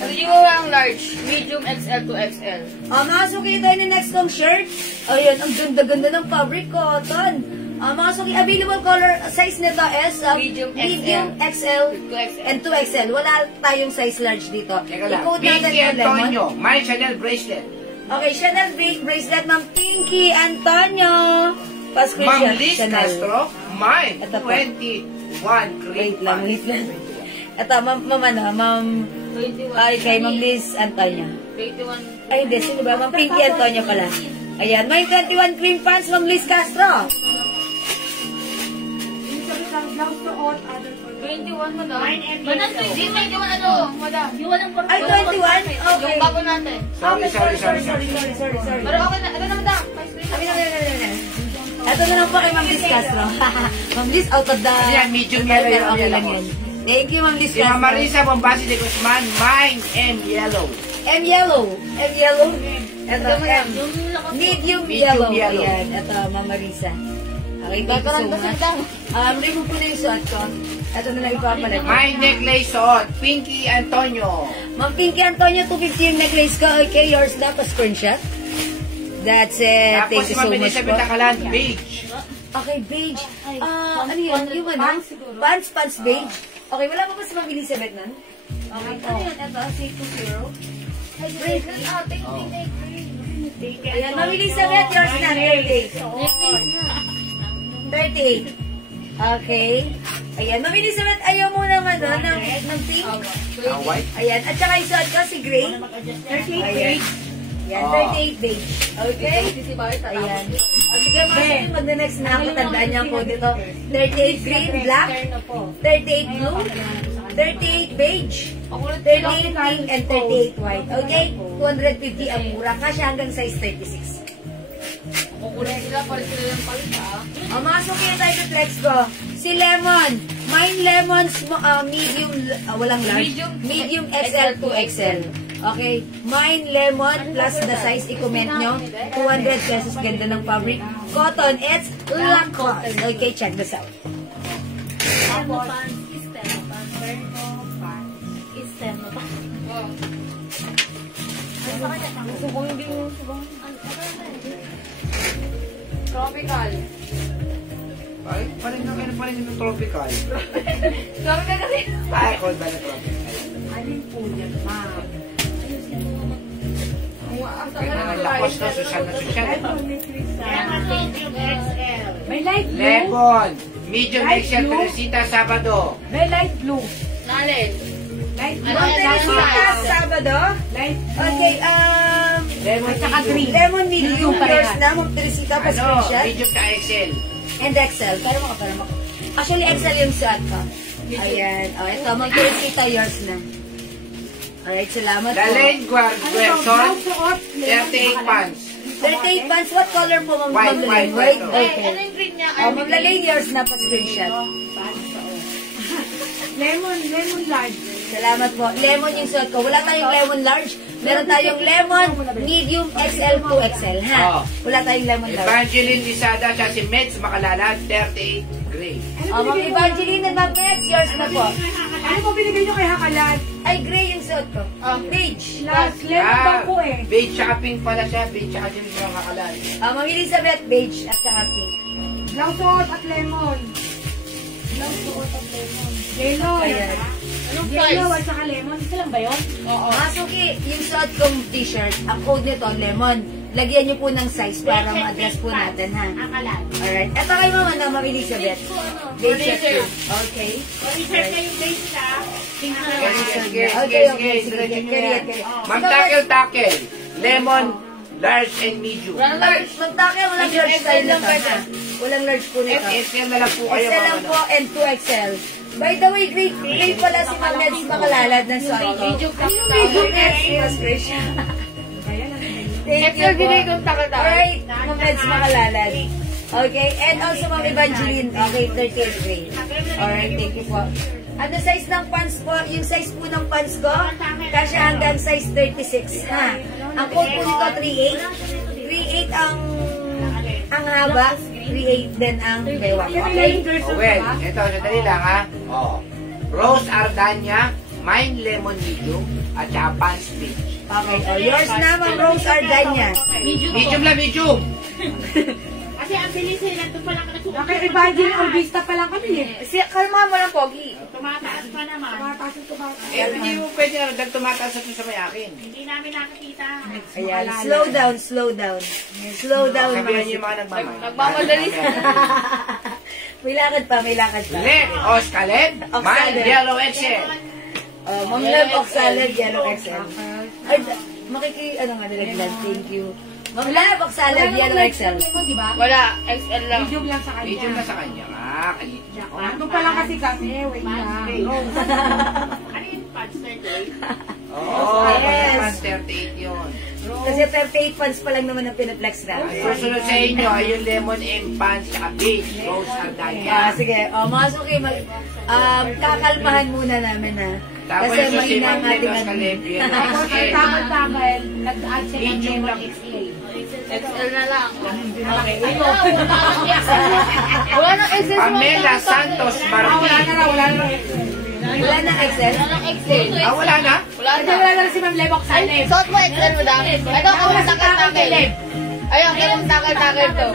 Hindi ko lang large. Medium XL to XL. Masuki tayo ng next kong shirt. Ayan, ang ganda-ganda ng fabric cotton. Masuki, available color size nito is Medium XL, to XL. and 2XL. Wala tayong size large dito. Teka lang. I-code natin Pinky yung lemon. Antonio. My Chanel bracelet. Okay, Chanel bracelet, Ma'am Pinky Antonio. Pa-screenshot, Ma'am Liz Chanel. Castro. Mine. Ito po. 21 grade Wait lang, wait lang. Ito, Ma'am, ay, kay Ma'am Liz Antonio. 21. Ay, hindi, sino ba? Ma'am Pinky Antonio pala. Ayan, may 21 cream pants, Ma'am Liz Castro. 21 mo daw. Madam, 21 ano? Madam. Yung walang Ay, 21? Okay. Yung bago natin. Sorry. Pero okay na. Ito na, madam. Ito na lang po kay Ma'am Liz Castro. Ma'am Liz, out of the... Ayan, medium yellow Pero yung okay lang yellow. yun. Thank you, Ma'am Liz Si Ma'am Castro. Marisa Bombasi de Guzman. Mine and yellow. M yellow. Ito, M. Medium yellow. yellow. Ayan, ito, Ma'am Marisa. Okay, thank you so much. Remove ko na yung suot ko. Ito na lang ipapalag. My necklace suot. Pinky Antonio. Ma'am Pinky Antonio, 250 yung necklace ko. Okay, yours na pa screenshot. That's it. Tapos Thank si you so Ma'am much Elizabeth po. Akalan. Beige. Okay, beige. Ano yun? Yung ano? Pants beige. Okay, wala pa ba si Ma'am Elizabeth nun? Okay, ano yun? Ito, si 2-0. Ayan, Ma'am Elizabeth, yours na. 38. Okay. Ayan, Ma'am Elizabeth, ayaw mo naman ng pink. White. Ayan, at saka isuot ko si gray. 38 beige. Ayan, 38 beige. Okay? Ayan. O sige, mga mag-next na ako. Tandaan niya po dito. 38 green, black. 38 blue. 38 beige. 38 pink, and 38 white. Okay? 250 ang mura. Kasi hanggang size 36. Kukunin sila pa rin sila yung palit ha. Masukin tayo sa flex ko. Si Lemon. Mine Lemons, medium, walang large. Medium XL to XL. Okay. Mine Lemon plus the size, i-comment nyo. 200 pesos. Ganda ng fabric. Cotton. It's Lacoste. Okay, check this out. Tropical. Ay, parin na kayo parin yung tropical. Sabi ka kasi. Ay, cold ba na tropical? Alin po yan, ma'am? Kaya naman lakos na, social na social. May light blue. Lemon. Medium Light XL blue. Teresita Sabado. May light blue. Nalin. Light blue. Ma'am Teresita, Sabado. Light blue. Okay, Lemon At saka green. Lemon medium. Parehas. Yours na, Ma'am Teresita, pa Ano? screenshot. Medium ka XL. And XL. Pero mo. Actually, XL yung suot ko. Ayan. O, ito. Ma'am Teresita, yours na. Alright, salamat po. Dalain Guerson. suot? 38 pants. 38 pants. What color po, Ma'am? White, Lalaine? white. Okay. Ano yung green niya? Ma'am Lalaine, yours na pa screenshot. Lemon large. Salamat po. Lemon yung suot ko. Wala tayong lemon large. Meron tayong lemon medium XL to XL, ha? Oh. Wala tayong lemon large. Evangeline Lisada, siya si Meds Makalala, 38 gray. Ma'am Evangeline and Ma'am Nets, yours na po. Ano po binigay nyo kay Hakalat? Ay, gray yung suot ko. Beige. Last lemon ba po eh? Beige tsaka pink pala siya. Beige tsaka din yung Makalala. Ma'am Elizabeth, beige at saka pink. Blanc suot at lemon. Yellow. Ayan. Anong Yellow price? at saka lemon. Isa lang ba yun? Oo. Masuki, yung suot kong t-shirt, ang code nito, lemon. Lagyan niyo po ng size para ma-address po natin, ha? Hakalat. Alright. Eto kayo mama na, Ma'am Elizabeth. Beige at Furniture. pink. Okay. Research na yung base sa Okay, okay. Sige, carry it. Ma'am Takel. Lemon, large and medium. Walang large. Magtakil, walang large tayo na ha? Walang large po nito. XL na lang po kayo. XL lang po and 2XL. By the way, great pala si Ma'am Neds Makalalad ng suot ko. Medium ka. Medium Neds was great. Thank you XL po. binigay kong takatay. Alright, Ma'am Neds Makalalad. Okay, and also Ma'am Evangeline. Okay, 38 gray. Alright, thank you po. Ano size ng pants po? Yung size po ng pants ko, kasi hanggang size 36. Ha? Ang code po nito, 38. 38 ang haba. create din ang bewang. Okay? Oh, well, ito, sandali lang ha. Oh. Rose Ardania, Mine Lemon Medium, at saka Pants Peach. Okay, yours na, Ma'am Rose Ardania. Medium lang, medium. Kasi ang bilis nila, ito pa lang nagsusunod. Nakay-Evangel or Vista pa lang kami eh. Kalma mo lang, Pogi. Tumataas pa naman. Tumataas yung tumataas. Hindi mo pwede na tumataas ito sa may akin. Hindi namin nakakita. Ayan, slow down, slow down. Slow down. Sabihan niyo yung mga nagmamay. Nagmamadali. May lakad pa, may lakad pa. Led Oscaled, Mine Yellow XL. Ma'am Love of Salad, Yellow XL. Ay, ano nga nilaglan, thank you. Ma'am Love of Salad, Yellow XL. Wala, XL lang. Medium lang sa kanya. Medium na sa kanya. Kalit. Nandun pa lang kasi kami. Wait lang. Ano yung pants na ito? Oo, Yes. Pants 38 yun. Kasi 38 fans pa lang naman ang pinaplex namin. Susunod sa inyo ay yung Lemon and Pants at Beige Rose Ardania. Sige, masuki, kakalmahan muna namin ha. Tapos Kasi yung si mahina ang Ma'am ating Led Oscaled, yun ang Tapos XL. tagal-tagal, nag-add siya ng Medium lang. XL na lang. Okay. Wala nang XL. Pamela Santos Martin. Wala na. Wala na XL? Wala nang XL. Wala na? Wala Kasi na. wala na si Ma'am Lebok sa live. Suot mo XL mo dami. Ito ako takal-takal. Ayun, kaya mong takal-takal to.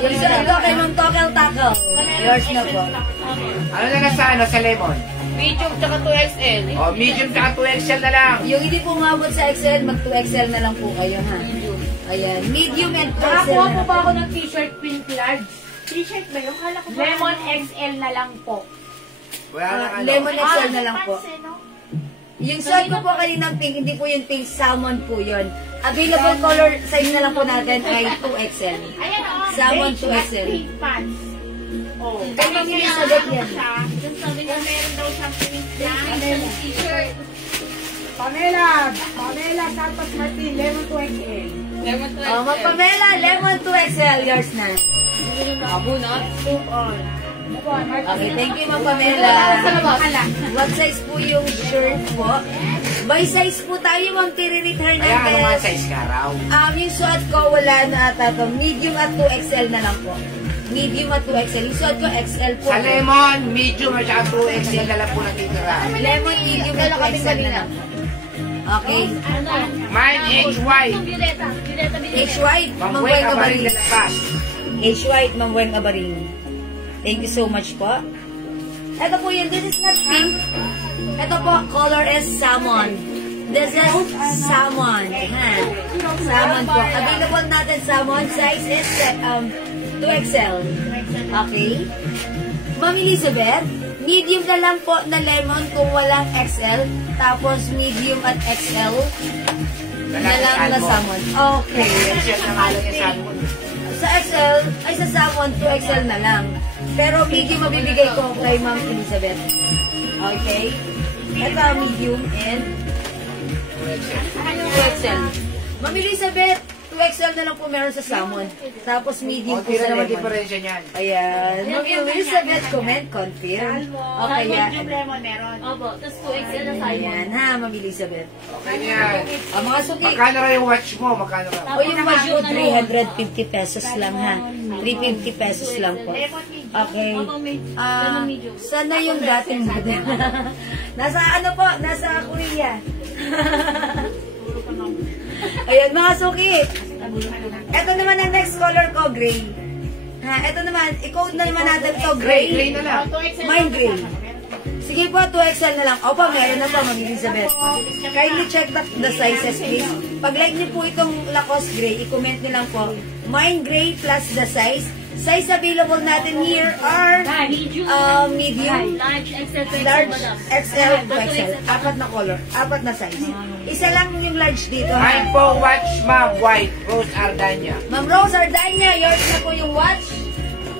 Yung suot ko kay Ma'am Tokel Tackle. Yours na po. Ano na sa Lemon? Medium tsaka 2XL. O, medium tsaka 2XL na lang. Yung hindi po umabot sa XL, mag 2XL na lang po kayo ha. Ayan, medium and 2XL Nakakuha na po lang. ba ako ng t-shirt pink large? T-shirt ba yun? Kala ko ba? Lemon XL na lang po. Wala na ano. Lemon XL na lang po. Pants, eh, no? Yung suot ko po kaninang pink, hindi po yung pink, salmon po yun. Available color size na lang po natin ay 2XL. Ayan o. Salmon beige 2XL. at pink pants. Oh. Kay Ma'am Elizabeth yan. Yung sabi niya meron daw siyang pink na T-shirt. Pamela Santos Martin, Lemon 2XL. Lemon 2XL. Ma'am Pamela, lemon 2XL, yours na. Abo na. Move on. Move on. Okay, thank you Ma'am Pamela. What size po yung shirt po? By size po tayo, Ma'am Tiririt Kaya ano nga Hernandez. size ka raw? Yung suot ko, wala na ata to. Medium at 2XL na lang po. Medium at 2XL. Yung suot ko, XL po. Sa Lemon, medium at saka 2XL na lang po natitira. Lemon, medium at 2XL na lang. Okay. Mine HY. H. White, Ma'am Mangweng Bueng Abaril Abaring. na labas. H. White, Ma'am Bueng Abaring. Thank you so much po. Ito po yun. This is not pink. Ito po, color is salmon. This is salmon. Ha? Salmon po. Available natin salmon. Size is 2XL. Okay. Ma'am Elizabeth, medium na lang po na lemon kung walang XL. Tapos medium at XL na lang na salmon. Okay. XL na nga lang yung salmon. Sa XL, ay sa salmon, 2XL na lang. Pero medium mabibigay ko kay Ma'am Elizabeth. Okay? Ito, medium and 2XL. Ma'am Elizabeth, 2XL na lang po meron sa salmon. Tapos medium po Konti sa na naman lemon. diferensya niyan. Ayan. Ma'am Elizabeth, comment, confirm. Okay, yan. Yung lemon meron. Opo, tapos 2XL na tayo. Ayan, ha, Ma'am Elizabeth. Okay na yan. Mga suki. Magkano raw yung watch mo? Magkano raw? O yung watch mo, 350 pesos lang ha. 350 pesos lang po. Okay. Sana yung dating model. Nasa ano po? Nasa Korea. Ayan mga suki. Ito naman ang next color ko, gray. Ha, ito naman, i-code na naman natin to Gray gray. na lang. Mine gray. Sige po, 2XL na lang. Opo, meron na to, Ma'am Elizabeth. Kindly check the sizes, please. Pag like niyo po itong Lacoste gray, i-comment niyo lang po. Mine gray plus the size. Size available natin here are medium, Large, XL, large, XL, 2XL. Apat na color, apat na size. Isa lang yung large dito. Mine Ha? po watch Ma'am White Rose Ardania. Ma'am Rose Ardania, yours na po yung watch.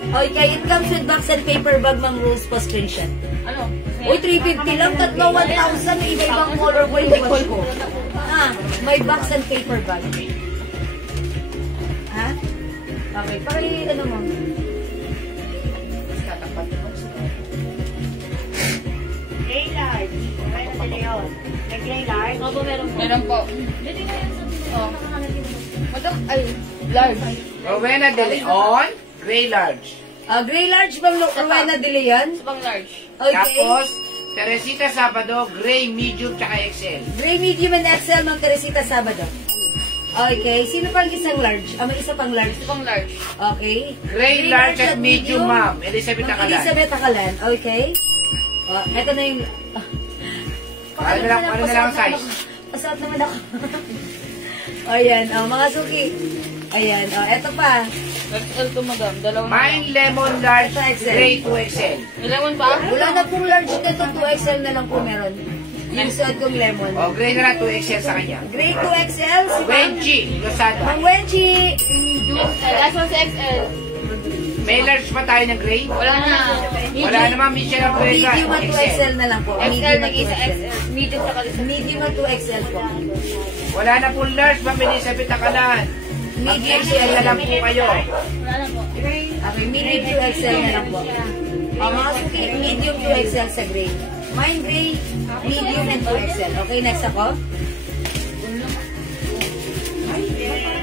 Okay, it comes with box and paper bag, Ma'am Rose po screenshot. Ano? Uy, 350 lang, tatlo 1,000, may iba-ibang color ko yung watch ko. Ah, may box and paper bag. Ha? Okay, ano mo? Gray large. Meron na yun. May gray large. Opo, meron po. Meron po. Oh. Madam, ay, large. Rowena De Leon, gray large. Gray large bang Rowena De Leon? Isa pang large. Okay. Tapos, Teresita Sabado, gray, medium, tsaka XL. Gray, medium, and XL, Ma'am Teresita Sabado. Okay. Sino pang isang large? May isa pang large. Isa pang large. Okay. Gray, large, at medium, ma'am. Elizabeth Ma'am Akalan. Elizabeth Akalan. Okay. Ito na yung... Ano na lang ang size? Pasot naman ako. Ayan. Mga suki. Ayan. Ito pa. XL to madam. Dalawa na. Mine lemon large, Ito, XL. gray 2XL. Lemon pa? Wala na pong large dito. 2XL na lang po meron. Yung suot kong lemon. O, gray na lang 2XL sa kanya. Gray 2XL. Si Wenchi, Losada. Mang Wenchi. Last one sa XL. May large pa tayo ng gray? Wala na. Wala naman, Michelle Abuela. Medium at 2XL na lang po. XL Medium at nag-isa 2XL. XL. Medium sa kalisa. Medium at 2XL po. Wala na po large, ma'am Elizabeth Akalan. Medium Mag-XL na lang po kayo. Wala na po. Okay, medium 2XL na lang po. Mga suki, medium 2XL sa gray. Mine gray, medium and 2XL. Okay, next ako.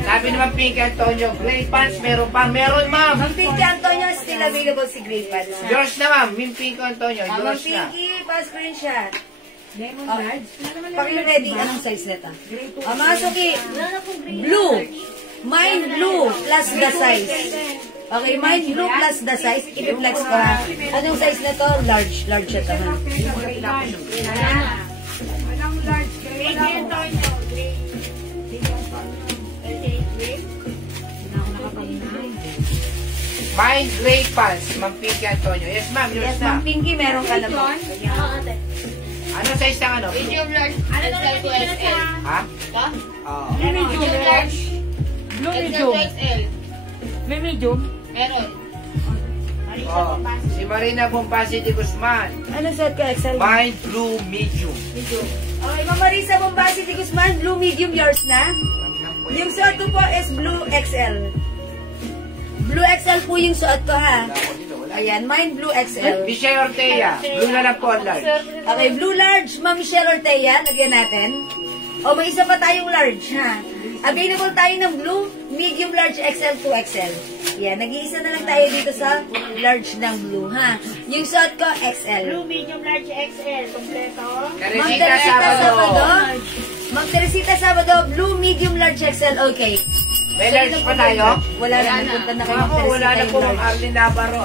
Sabi naman Pinky Antonio, gray pants, meron pa. Meron, ma'am. Ma'am Pinky Antonio, still available si gray pants. Yours na, ma'am. Pinky Antonio, Ma'am yours na. Pinky, pa-screenshot. Paki-ready, anong size nito? Mga suki, blue. Mine blue plus the size. Okay, mine blue plus the size. I-flex ko ha. Anong size na to? Large. Large ito ha. Anong large? Pinky Antonio. Mine gray pants, ma'am Pinky Antonio. Yes, ma'am, yours Yes, na. Ma'am Pinky, meron ka na po. Anong size ng ano? Medium large. XL to XL. Ha? Pa? Oo. Medium large. Blue XL medium. to XL. May medium? Meron. Oh, si Marina Bombasi de Guzman. Ano suot ka, XL? Mine blue medium. Okay, Ma'am Marisa Bombasi de Guzman, blue medium, yours na? Yung suot ko po is blue XL. Blue XL po yung suot ko ha. Ayan, mine blue XL. Michelle Ortega, blue na lang po ang large. Okay, blue large, Ma'am Michelle Ortega, lagyan natin. O, may isa pa tayong large ha. Available tayo ng blue, medium, large, XL, 2XL. Yan, nag-iisa na lang tayo dito sa large ng blue ha. Yung suot ko, XL. Blue, medium, large, XL. Kompleto. Ma'am Teresita Teresita Sabado. Sabado. Ma'am Teresita Sabado, blue, medium, large, XL. Okay. May large pa tayo? Wala na. Nagpunta na kay Ma'am Ako, wala Teresita na po, yung Ma'am large. Arlene Navarro.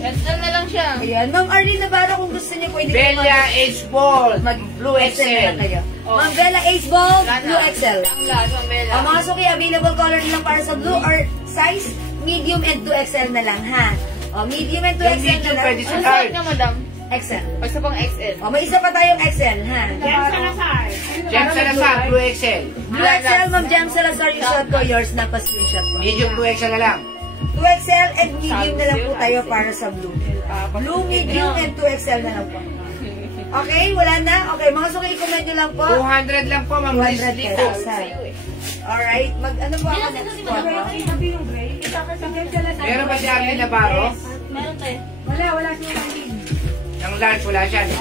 XL na lang siya. Ayan. Ma'am Arlene Navarro, kung gusto niyo pwede Bella H. Ball, blue XL na XL. kayo. Ma'am Bella Ace Ball, Wala na. blue XL. Ang last one, Bella. Ang mga suki, available color lang para sa blue or size, medium and 2XL na lang, ha? O, medium and 2XL Yung medium na lang. pwede sa Ang large. suot niya, madam? XL. O, isa pang XL. O, may isa pa tayong XL, ha? Jem Salazar. Jem Salazar, blue XL. Blue XL, Ma'am Jem Salazar, yung shot ko, yours na pa-screenshot ko. Medium 2XL na lang. 2XL and medium na lang po tayo para sa blue. Blue, medium, and 2XL na lang po. Okay, wala na? Okay, mga suki, i-comment nyo lang po. 200 lang po, Ma'am 200 Leslie pesos, ko. ha? Alright, ano po ako next po ako? Meron ba si Arlene Navarro? Meron tayo. Wala siya Arlene. Ang large, wala siya. no?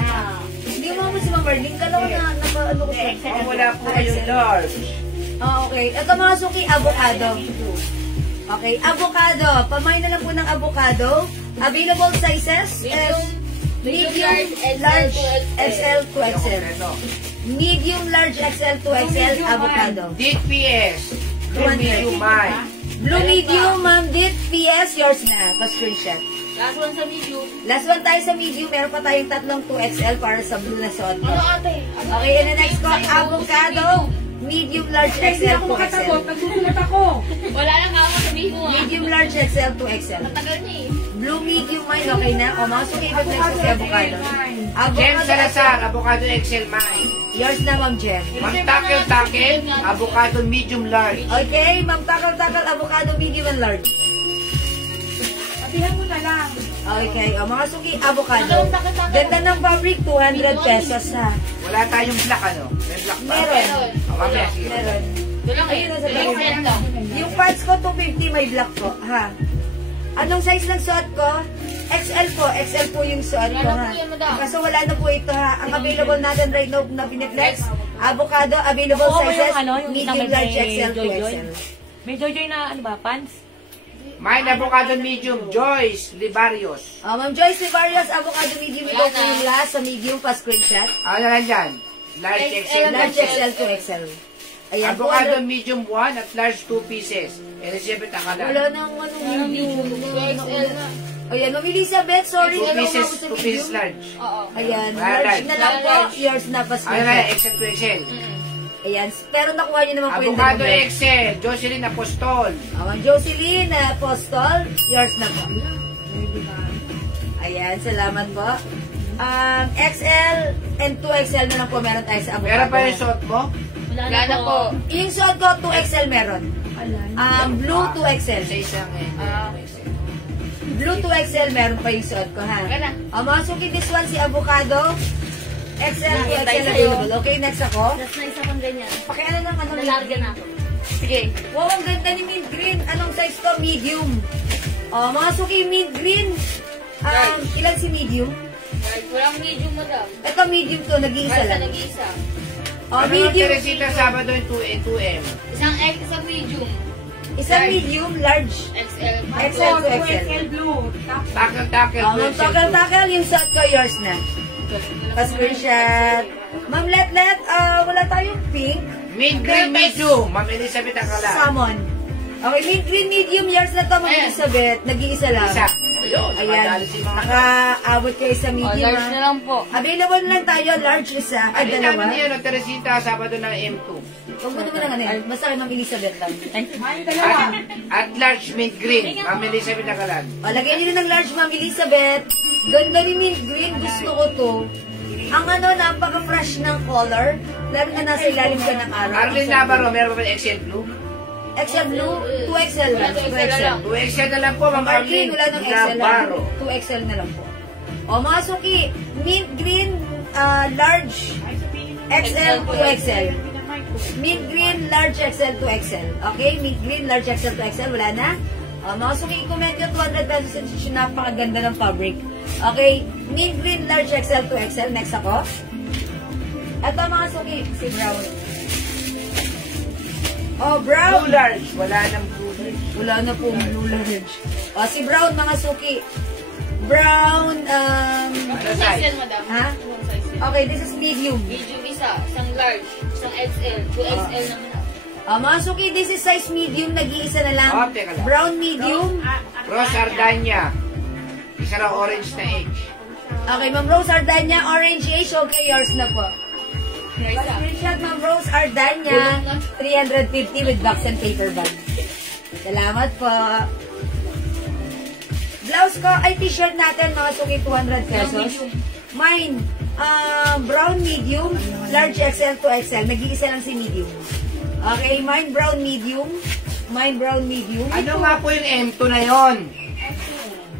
Hindi mo ako si Ma'am Marlene, kalawa na, ano ko siya. Oh, wala po kayong large. Okay. Ito mga suki, avocado. Okay, avocado. Pamay na lang po ng avocado. Available sizes is medium, large, XL, 2XL. Ito. Medium, large, XL, 2XL, avocado. DPS. Blue medium mine. Blue medium, Ma'am Dit, PS, yours na. Pa-screenshot. Last one sa medium. Last one tayo sa medium. Meron pa tayong tatlong 2XL para sa blue na suot ko. Ano ate? Okay, and the next ko, avocado. Medium, large, XL, 2XL. Nagsusulat ako. Wala lang ako sabihin mo. Medium, large, XL, 2XL. Tagal niya eh. Blue, medium, mine, okay na? O, mga suki, next ko si avocado. Jem Avocado, Salazar, avocado XL mine. yours na, Ma'am Jem. Ma'am Takel, avocado medium large. Okay, Ma'am Takal, avocado, medium, and large. Sabihan mo na lang. Okay, o, mga suki, avocado. Ganda ng fabric, 200 pesos, ha? Wala tayong black ano? May black ba? Meron. Oh, mamaya, sige. Meron. Ito lang eh. Ayun, nasa Dalawang balik. set lang. Yung parts ko, 250, may black po, ha? Anong size ng suot ko? XL po. XL po yung suot ko, Wala ha? na po yan, madam. Kaso wala na po ito, ha? Ang available natin right now na piniflex, avocado, available Oo, sizes, yung ano, yung medium, isang large, may XL, Joy-Joy. 2XL. May Joy-Joy na ano ba, pants? Mine avocado medium, Joyce Libarios. Ma'am Joyce Libarios, avocado medium. Ito po yung last sa medium pa screenshot. Ano lang dyan? Large XL. Large XL to XL. Ayan, Avocado medium 1 at large 2 pieces. Elizabeth Akalan. wala nang medium. XL na. Ayan, Ma'am Elizabeth, sorry. 2 pieces large. Ayan, Wala large na lang po. large. Yours na pa Ano screenshot. na, XL to XL. Ayan, pero nakuha niyo naman po yung Avocado dalawa. XL, Jocelyn Apostol. Ma'am Jocelyn Apostol, yours na po. Ayan, salamat po. XL and 2XL na lang po meron tayo sa avocado. Meron pa yung suot mo? Wala na po. Yung suot ko, 2XL meron. Blue 2XL. Sa isang Blue 2XL meron pa yung suot ko, ha? Wala. Mga suki, this one si avocado. XL, 2XL tayo available. Okay, next ako. Tapos na isa pang ganyan. Pakiano lang ano. Nalarga na ako. Sige. Wow, ang ganda ni mint green. Anong size to? Medium. Mga suki, mint green. Ilan si medium? Walang medium, madam. Ito medium to, nag-iisa Basta lang. nag-iisa. Ano ang Medium. Teresita Sabado yung 2M? Isang medium. Isang medium, large. XL. XL to XL. XL blue. Tackle, Ma'am Takal, yung suot ko, yours na. Pa-screenshot. Ma'am Let, wala tayong pink. Mint green medium, Ma'am Elizabeth Akalan. Salmon. Okay, mint green medium, yours na to, Ma'am Ayan. Elizabeth. Nag-iisa lang. Isa. Ayun, Ayan. nakadali si mga Nakaabot kayo sa medium. Large na lang po. Available lang tayo, large isa. Ay, Ano dalawa. naman yun, Teresita Sabado ng M2. Huwag mo naman ang ano yan. Basta kay Ma'am Elizabeth lang. At large mint green, Ma'am Elizabeth Akalan. Lagyan nyo rin ng large, Ma'am Elizabeth. Ganda ni mint green. Gusto ko to. Ang ano, napaka-fresh ng color. Lalo na nasa ilalim ka ng araw. Arlene Navarro, meron pa ba XL blue? XL blue, 2XL lang. 2XL. 2XL na lang po, Ma'am Arlene, Arlene wala nang XL lang. Navarro. 2XL na lang po. Mga suki, mint green, large, XL, 2XL. Mint green, large, XL, 2XL. Okay? Mint green, large, XL, 2XL. Wala na? Mga suki, i-comment nyo 200 pesos yung napakaganda ng fabric. Okay? Mint green, large, XL, 2XL. Next ako. Ito mga suki, si brown. Brown. Blue large, wala nang blue large. Wala na po blue large. Si brown, mga suki. Brown, Ano Size size? yan, madam. ha? Anong size yan? Okay, this is medium. Medium isa, isang large, isang XL, 2XL naman. Mga suki, this is size medium. Nag-iisa na lang. Teka lang. Brown medium. Rose Ardania. Isa lang orange na edge. Okay, Ma'am Rose Ardania, orange age. Okay, yours na po. Isa. Screenshot, Ma'am Rose Ardania, 350 with box and paper bag. Salamat po. Blouse ko, ay t-shirt natin, mga suki, 200 pesos. Mine, brown medium, large XL to XL. Nag-iisa lang si medium. Okay, mine brown medium. Mine brown medium. Ano nga po yung M2 na yon?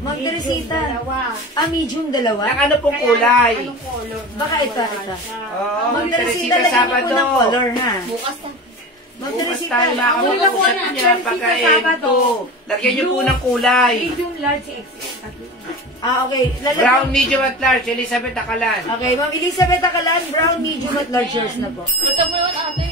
Ma'am Teresita. Medium dalawa. Ang ano pong kulay? Baka ito. Oh, Ma'am Teresita, Teresita lagyan niyo Sabado. po ng color, ha? Bukas na. Ma'am Bukas Teresita, tayo makakapag-usap niya pagka M2. Lagyan niyo po ng kulay. Medium large XL. okay. Brown, medium at large. Elizabeth Akalan. Okay, Ma'am Elizabeth Akalan, brown, medium at large yours na po. Punta mo naman ate.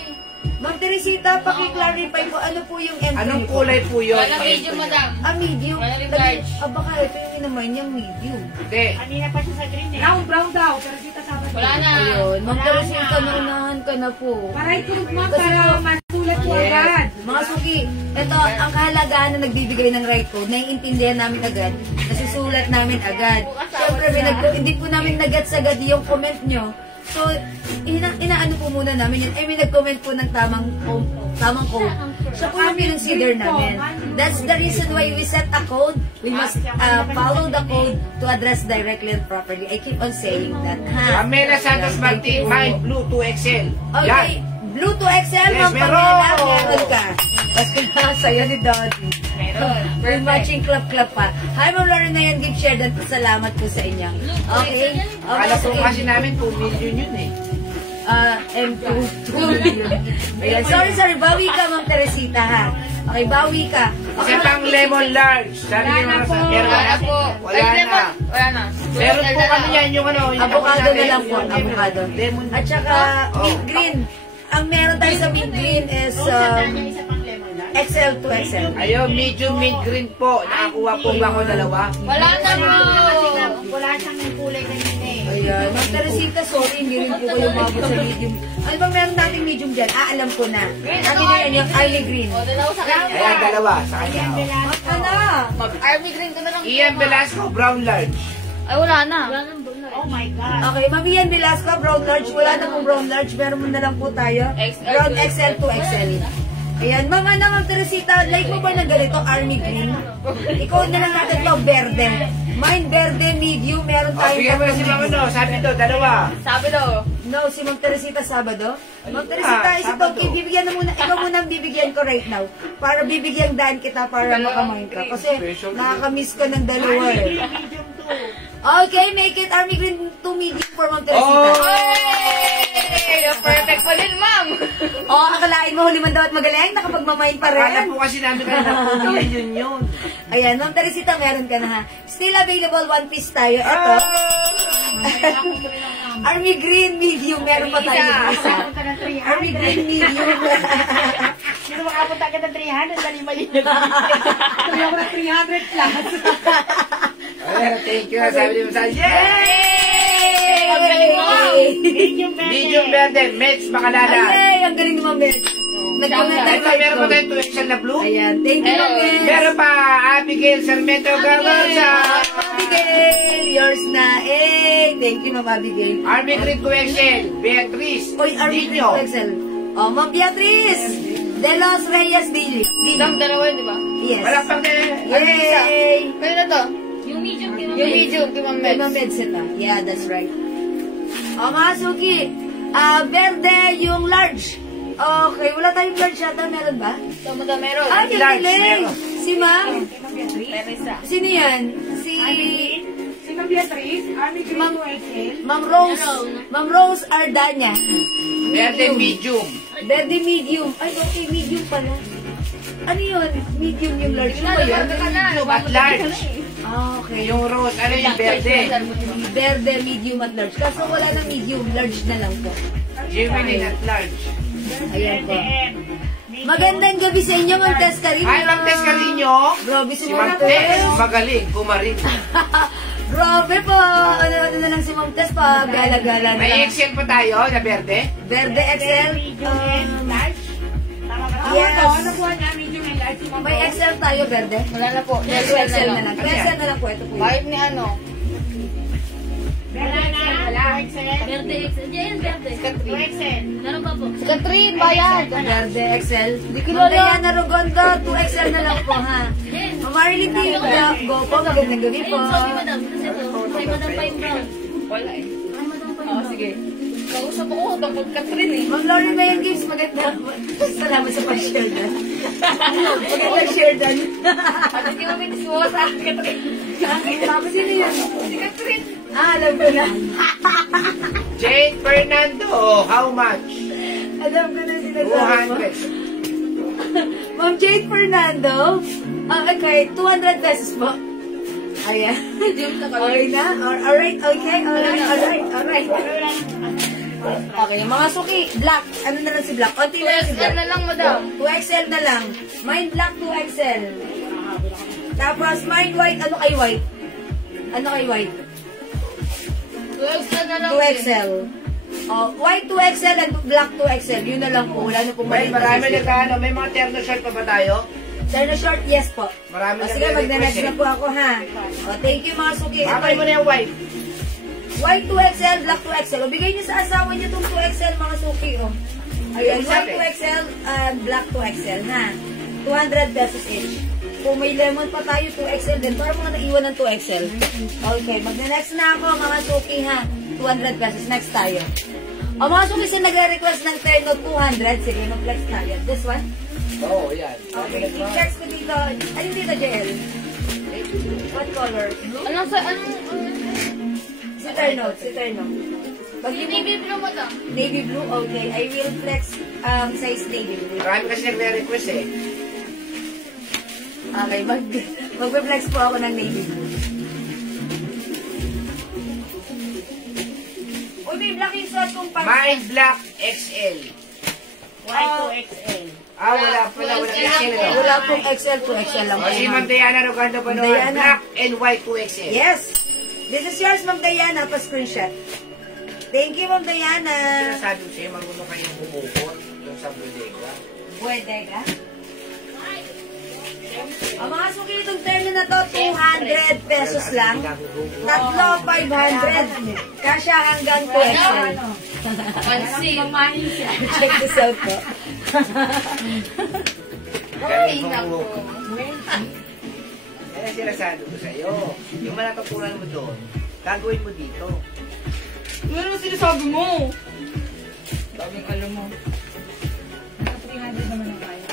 Ma'am Teresita, paki-clarify po, ano po yung M2 Anong niyo po? kulay po yun? Wala medium, madam. Medium. Wala yung large. Baka ito yung naman yung medium. Hindi. Kanina pa siya sa green eh. Brown daw. Pero dito sa Wala na. Ayun, Ma'am Teresita, naunahan ka na po. Para i-prove mo, Kasi para po- masulat mo agad. Mga suki, ito, ang kahalagahan na nagbibigay ng right code, naiintindihan namin agad, nasusulat namin agad. Siyempre, hindi po namin nagad-sagad yung comment nyo. So, inaano po muna namin yun. May nag-comment po ng tamang code. Siya po yung pinonsider namin. That's the reason why we set a code. We must follow the code to address directly and properly. I keep on saying that. Ha? Pamela Santos Martin, Mine Blue 2XL. Okay. Yan. Blue to XL, Yes, Ma'am meron. Pamela. Meron ka. Basta na sa'yo ni Dottie. Meron. We're matching club pa. Hi, Ma'am Lorena yan, gift share. Dan, salamat po sa inyo. Okay? Akala po kasi namin 2 million yun eh. M2. 2 million. Ayan. Sorry. Bawi ka, Ma'am Teresita, ha? Okay, bawi ka. Isa pang lemon large. Sabi niyo mga sa meron Wala na. po. Wala na. Wala na. Meron po kami yan yung ano. yung Avocado natin, na lang po. yung Avocado. Lemon. At saka, mint green. Ang meron tayo sa mint green is Isa pang lemon large. XL to XL. Ayun, medium mid-green po. Nakakuha po ba ako dalawa? Wala na bro. Wala siyang kulay na yun eh. Ayan. Ma'am Teresita, sorry, hindi rin po kayo mabot sa medium. Ano bang meron natin medium dyan? Alam ko na. Sabi na yan, yung Army Green. O, dalawa sa kanya. Ayan, dalawa sa kanya. Ano? Army green ko na lang. Ian Velasco, brown large. Ay, wala na. Oh my God. Okay, Ma'am Ian Velasco, brown large. Wala na pong brown large. Meron mo na lang po tayo. XL Brown to XL to XL. Ayan, Ma'am, Ma'am Teresita, like mo ba na ganito, Army Green? Ikaw na lang natin to, verde. Mine, verde, medium, meron O, tayong bigyan mo na si Mama, no? Sabi to, dalawa. Sabi daw. No, si Ma'am Teresita Sabado. Ma'am Teresita, isa to, Sabado. bibigyan na muna, ikaw muna ang bibigyan ko right now. Para bibigyan daan kita para makamahal ka. Kasi nakakamiss ka ng dalawa eh. Medium 2. Okay, make it Army Green to medium for Ma'am Teresita. Hey! Perfect pa din, ma'am. Oh, akalain mo huli man daw at magaling, nakapagmamain pa Akala rin. po kasi namin kanina po yun. Ayan, Ma'am Teresita, meron ka na ha. Still available, one piece tayo. Ito. Army Green medium, meron pa tayo ng isa. Army Green medium. Sino makapunta ka ng 300? Dali mali na lang. Sabi ako ng 300 plus. Ayan, thank you. Sabi mo sa Yay! Ang galing mo, ma'am. Medium verde. medium verde, Mets Bakalala. Ay, ang galing naman, Ben. Nagkomenta Ito, meron pa tayong 2XL na blue. Ayan, thank you, Hello. Ben. Meron pa, Abigail Sarmiento Garbanza. Abigail, yours na. Eh, thank you, Ma'am Abigail. Army Green 2XL, Beatrice. Oy, Army Green Dino. Excel. Oh, Ma'am Beatrice. De Los Reyes Billy. Lang dalawa yun, di ba? Yes. Wala pang Yay! Pwede na to. Yung medium, yung medium, kay Ma'am Meds. Ma'am Medset ah. Yeah, that's right. Oh, mga Suki. Verde yung large. Okay, wala tayong large yata. Meron ba? So, madam, meron. Ah, yung large, galing. meron. Si Ma'am. Teresa. Sino yan? Si Sino Beatrice? Army Green Ma'am- 2XL. Ma'am Rose. Ma'am Rose Ardanya. Verde medium. Verde medium. Ay, okay, medium pala. Ano yun? Medium yung large. Ano ba yun? Medium at large. Ah, okay. Yung rose, ano yung verde? Verde, medium at large. Kaso wala na medium, large na lang po. Juvenile at large. Ayan po. Magandang gabi sa inyo, Ma'am Tess Carino. Hi, Ma'am Tess Carino. Grabe Si si Ma'am Ma'am Tess, Tess. magaling, kumarin. Grabe po. Ano na lang si Ma'am Tess pa. Gala-gala na May lang. XL pa tayo na verde. Verde XL. Medium and large. Tama ba? Yes. Ano po na medium and large? May XL tayo, Verde. Wala na po. Yes, XL na lang. XL na lang po. Ito po yun. Kahit ni ano. Wala na. 2XL. Verde XL. Diyan, verde. 2XL. Meron pa po. Catherine, bayad. Verde XL. Di ko Ma'am alam. Diana Rogondo, 2XL na lang po, ha? Ma'am Marilyn Tino, go po. Magandang gabi po. Ayun, sabi madam. Kasi ito, kay madam pa yung brown. Wala eh. Ay, madam pa yung Oo, brown. sige. Kausap ako tungkol Catherine eh. Ma'am Lauren Mayan Gibbs, maganda. Salamat sa pag-share dan. Maganda share dan. At hindi mo minisuwa sa akin, Catherine. Tapos sino yun? Si Catherine. Alam ko na. Jane Fernando, how much? Alam ko na sinasabi mo. 200. Ma'am Jade Fernando. Okay, 200 pesos po. Ayan. Okay na? Alright, okay. Alright. Okay, mga suki, black. Ano na lang si black? Konti na lang si 2XL black. na lang, madam. 2XL na lang. Mine black, 2XL. Tapos mine white. Ano kay white? Ano kay white? 2XL na lang. 2XL. Oh, white 2XL and black 2XL. Yun na lang po. Wala na pong May maliit na marami display. nagkaano, may mga terno shirt pa ba tayo? Terno short, yes po. Marami O sige, magna-next na po ako ha. O, thank you mga suki. Bakay mo na yung white. White 2XL, black 2XL. O, bigay niyo sa asawa niyo itong 2XL mga suki. O. Ayan, white 2XL and black 2XL ha. 200 pesos each. Kung may lemon pa tayo, 2XL din. Para mga naiwan ng 2XL. Okay, magna-next na ako mga suki ha. 200 pesos. Next tayo. O mga suki, sila nagre-request ng Terno 200. Sige, mag-flex tayo. This one? Oo, yan. Okay, i-flex ko dito. Alin dito, JL? What color? Anong sa, anong, Si Terno, si Terno. Pag yung navy blue, madam. navy blue, okay. I will flex size navy blue. Marami kasi nagre-request eh. Okay, magpe-flex po ako ng navy blue. Uy, may black yung suot kong pants. Mine Black XL. White 2XL. Wala pala. Wala XL ito. Wala pong XL to XL lang. O, si Ma'am Diana Rogando pa naman. Diana. Black and white 2XL. Yes. This is yours, Ma'am Diana. Pa-screenshot. Thank you, Ma'am Diana. Sinasabi ko sa'yo, marunong kayong umukot yung sa bodega. Bodega. Ang mga suki itong terno na to, 200 pesos lang. Tatlo, 500. Kasya hanggang 2XL. Pansin. Check this out po. Ay, nako. Kaya sinasabi ko sa'yo, yung malatutunan mo doon, gagawin mo dito. Ano sinasabi mo? Sabing alam mo. 300 naman ang kaya.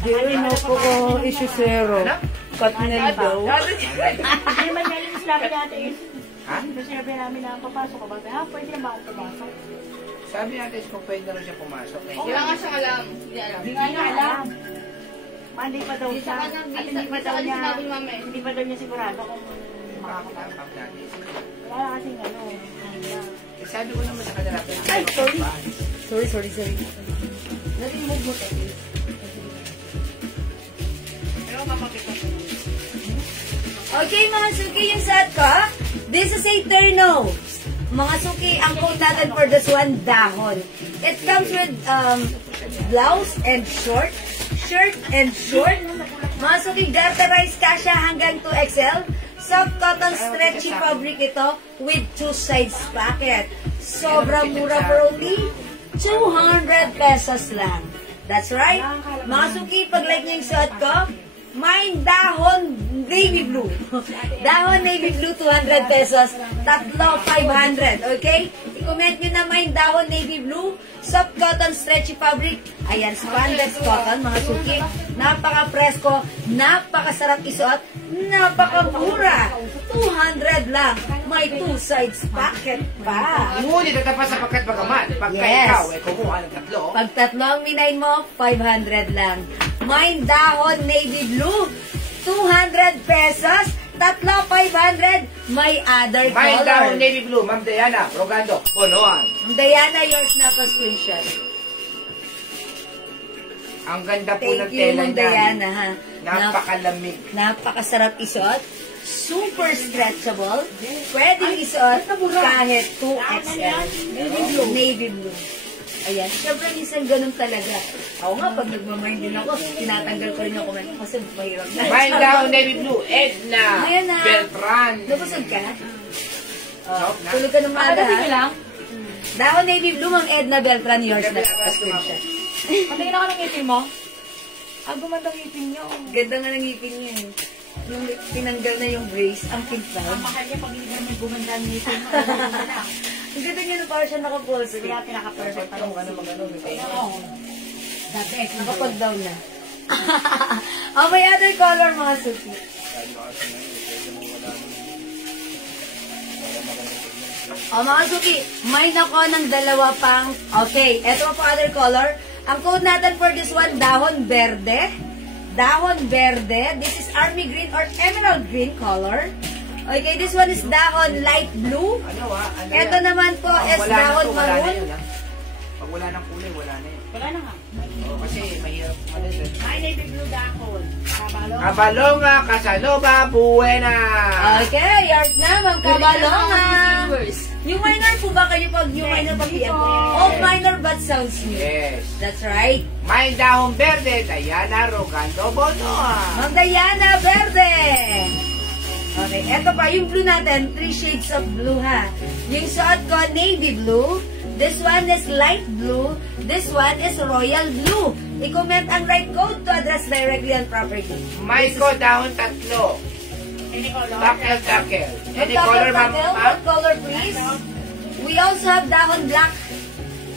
Hindi mo po ko isusero. Katnel daw. Hindi naman yan yung sinabi natin. Ha? Kasi sinabi namin na papasok ka ba? Pwede na ba ako pumasok? Sabi natin kung pwede na rin siya pumasok. Eh. Wala nga siyang alam. Hindi alam. Hindi nga niya alam. Monday pa daw Hindi siya. sa kanya, At hindi pa daw niya, sinabi ni Mama eh. hindi pa daw niya sigurado kung makakapasok. Pag natin. Wala kasing ano. Eh, sabi ko naman sa kanila. Ay, sorry. Sorry. Nag-remove mo tayo. Pero mapakita ko. Okay, mga suki, yung set ko. This is a terno. Mga suki, ang code natin for this one, dahon. It comes with blouse and short, shirt and short. Mga suki, garterized kasha hanggang 2XL. Soft cotton stretchy fabric ito with 2 sides pocket. Sobrang mura for only 200 pesos lang. That's right. Mga suki, pag like nyo yung suot ko, may dahon navy blue. Dahon navy blue, 200 pesos. Tatlo, 500. Okay? I-comment nyo na may dahon navy blue. Soft cotton stretchy fabric. Ayan, spandex cotton, mga suki. Napaka-presko. Napakasarap isuot. Napakamura. 200 lang. May 2 sides pocket pa. Ngunit tatapas sa pagkat bagaman. Pagka Yes. ikaw ay kumuha ng tatlo. Pag tatlo ang minain mo, 500 lang. May dahon navy blue, 200 pesos. Tatlo, 500. May other May color. dahon navy blue, Ma'am Diana, Rogando, Bonoan. Diana, yours na pa screenshot. Ang ganda po ng Thank you, tela Ma'am niya. Diana, ha. Napakalamig. Napakasarap isuot. Super stretchable. Pwedeng isuot kahit 2XL. Navy blue. Ayan. Siyempre, minsan ganun talaga. Ako nga, pag nagmamind din ako, tinatanggal ko rin yung comment kasi mahirap na. May dahon navy blue, Edna, Ayan na. Beltran. Nabusog ka? Sarap na. Tulog ka ng maaga, Pagdating ha? nyo lang, Dahon navy blue, Mang Edna Beltran, yours na pa screenshot. patingin ako ng ngipin mo. Gumanda ang ngipin niyo. Ganda nga ng ngipin niya. eh. Nung tinanggal na yung brace, ang pink Ang daw. mahal niya pag hindi naman gumanda ang ngipin mo. Ang ganda niya na parang siya nakapulse. Kaya pinaka-perfect pa lang. Ano magano, The best. Nakapag-down na. Oh, may other color, mga suki. Oh, mga suki, may nako ng dalawa pang... Okay, eto po other color. Ang code natin for this one, dahon verde. Dahon verde. This is army green or emerald green color. Okay, this one is dahon light blue. Ano ano Ito yan? naman po Pag is wala na dahon to, wala na maroon. yun, ha? Pag wala ng kulay, wala na yun. Wala na nga. Kasi mahirap malisan. Ay, navy blue dahon. Kabalo. Kabalonga, Casanova, Buena. Okay, yours na, Ma'am Kabalonga. New minor po ba kayo pag new minor pag PM po? Old minor but sounds new. Yes. That's right. May dahon verde, Diana Rogando, Bonoan. Ma'am Diana Verde. Okay, eto pa, yung blue natin, 3 shades of blue ha. Yung suot ko, navy blue. This one is light blue. This one is royal blue. I-comment ang right code to address directly on property. May ko dahon tatlo. Any color? Takel. Any What color, ma'am? What color, please? We also have dahon black.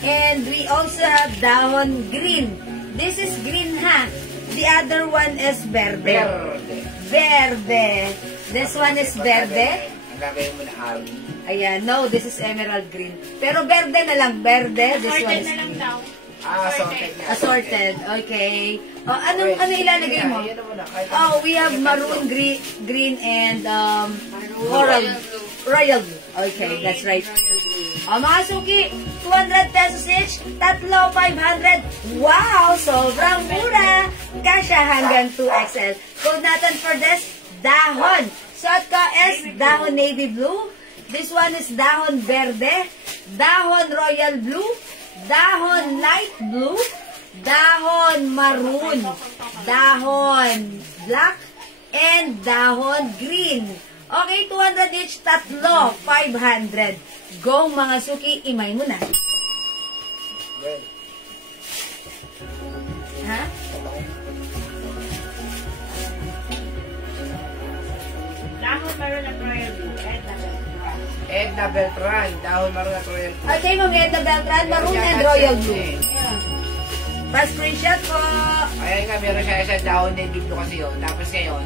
And we also have dahon green. This is green ha. The other one is verde. Verde. Verde. This one is verde. Ang gagawin mo na ari. Ayan, no, this is emerald green. Pero verde na lang, verde. This one Sorted is na lang daw. Assorted. assorted. Okay. Oh, ano ilalagay mo? Oh, we have maroon, green and coral. Royal blue. Okay, that's right. O mga suki, 200 pesos each, tatlo, 500. Wow, sobrang mura. Kasya hanggang 2XL. Code natin for this, dahon. Suot ko is dahon navy blue. This one is dahon verde, dahon royal blue, dahon light blue, dahon maroon, dahon black, and dahon green. Okay, 200 each, tatlo, 500. Go mga suki, imay mo na. Ha? Dahon maroon at royal blue. Edna Beltran, dahon maroon at royal blue. Okay, mga Edna Beltran, maroon and royal blue. Pa-screenshot po. Ayan nga, meron siya isang dahon navy blue kasi yun. Tapos ngayon,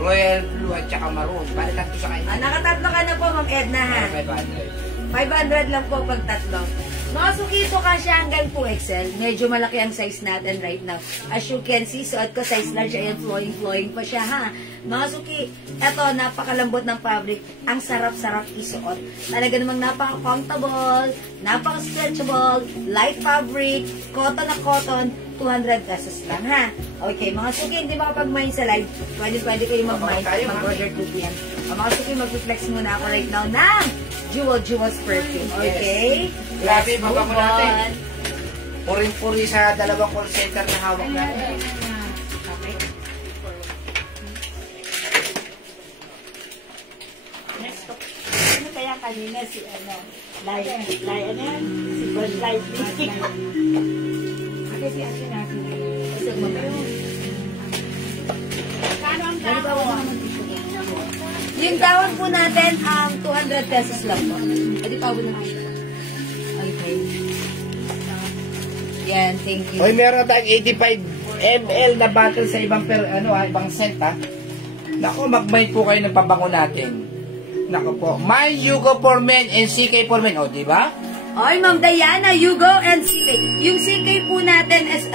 royal blue at saka maroon. Bali tatlo sa kanya. Nakatatlo ka na po, Ma'am Edna, ha? 500. 500 lang po pag tatlo. Mga suki, ito kasi hanggang 2XL. Medyo malaki ang size natin right now. As you can see, suot ko size large. Ayan, flowing pa siya, ha? Mga suki, eto, napakalambot ng fabric. Ang sarap-sarap isuot. Talaga namang napaka-comfortable, napaka-stretchable, light fabric, cotton na cotton, 200 pesos lang, ha? Okay, mga suki, hindi makapag-mine sa live. Pwede kayo mag-mine, mag-order 2 p.m. Mga suki, mag-flex muna ako right now ng Jewel's perfume. Okay? Grabe, Let's mabango move natin. on. Puring-puri sa dalawang call center na hawak natin. Next ko. Ano kaya kanina si ano? Light, ano yan? Si Bud Light Lipstick. Kasi asin natin. Kasi mamaya. Kano ang dahon? Yung dahon po natin, 200 pesos lang po. Pwede pa na kayo. Okay. Yan, thank you. Hoy, meron tayong 85 ml na bottle sa ibang ibang scent, ha? Nako, mag-mind po kayo ng pabango natin. Nako po. My Yugo for Men and CK for Men. O, di ba? Oy, Ma'am Diana, Yugo and CK. Yung CK po natin is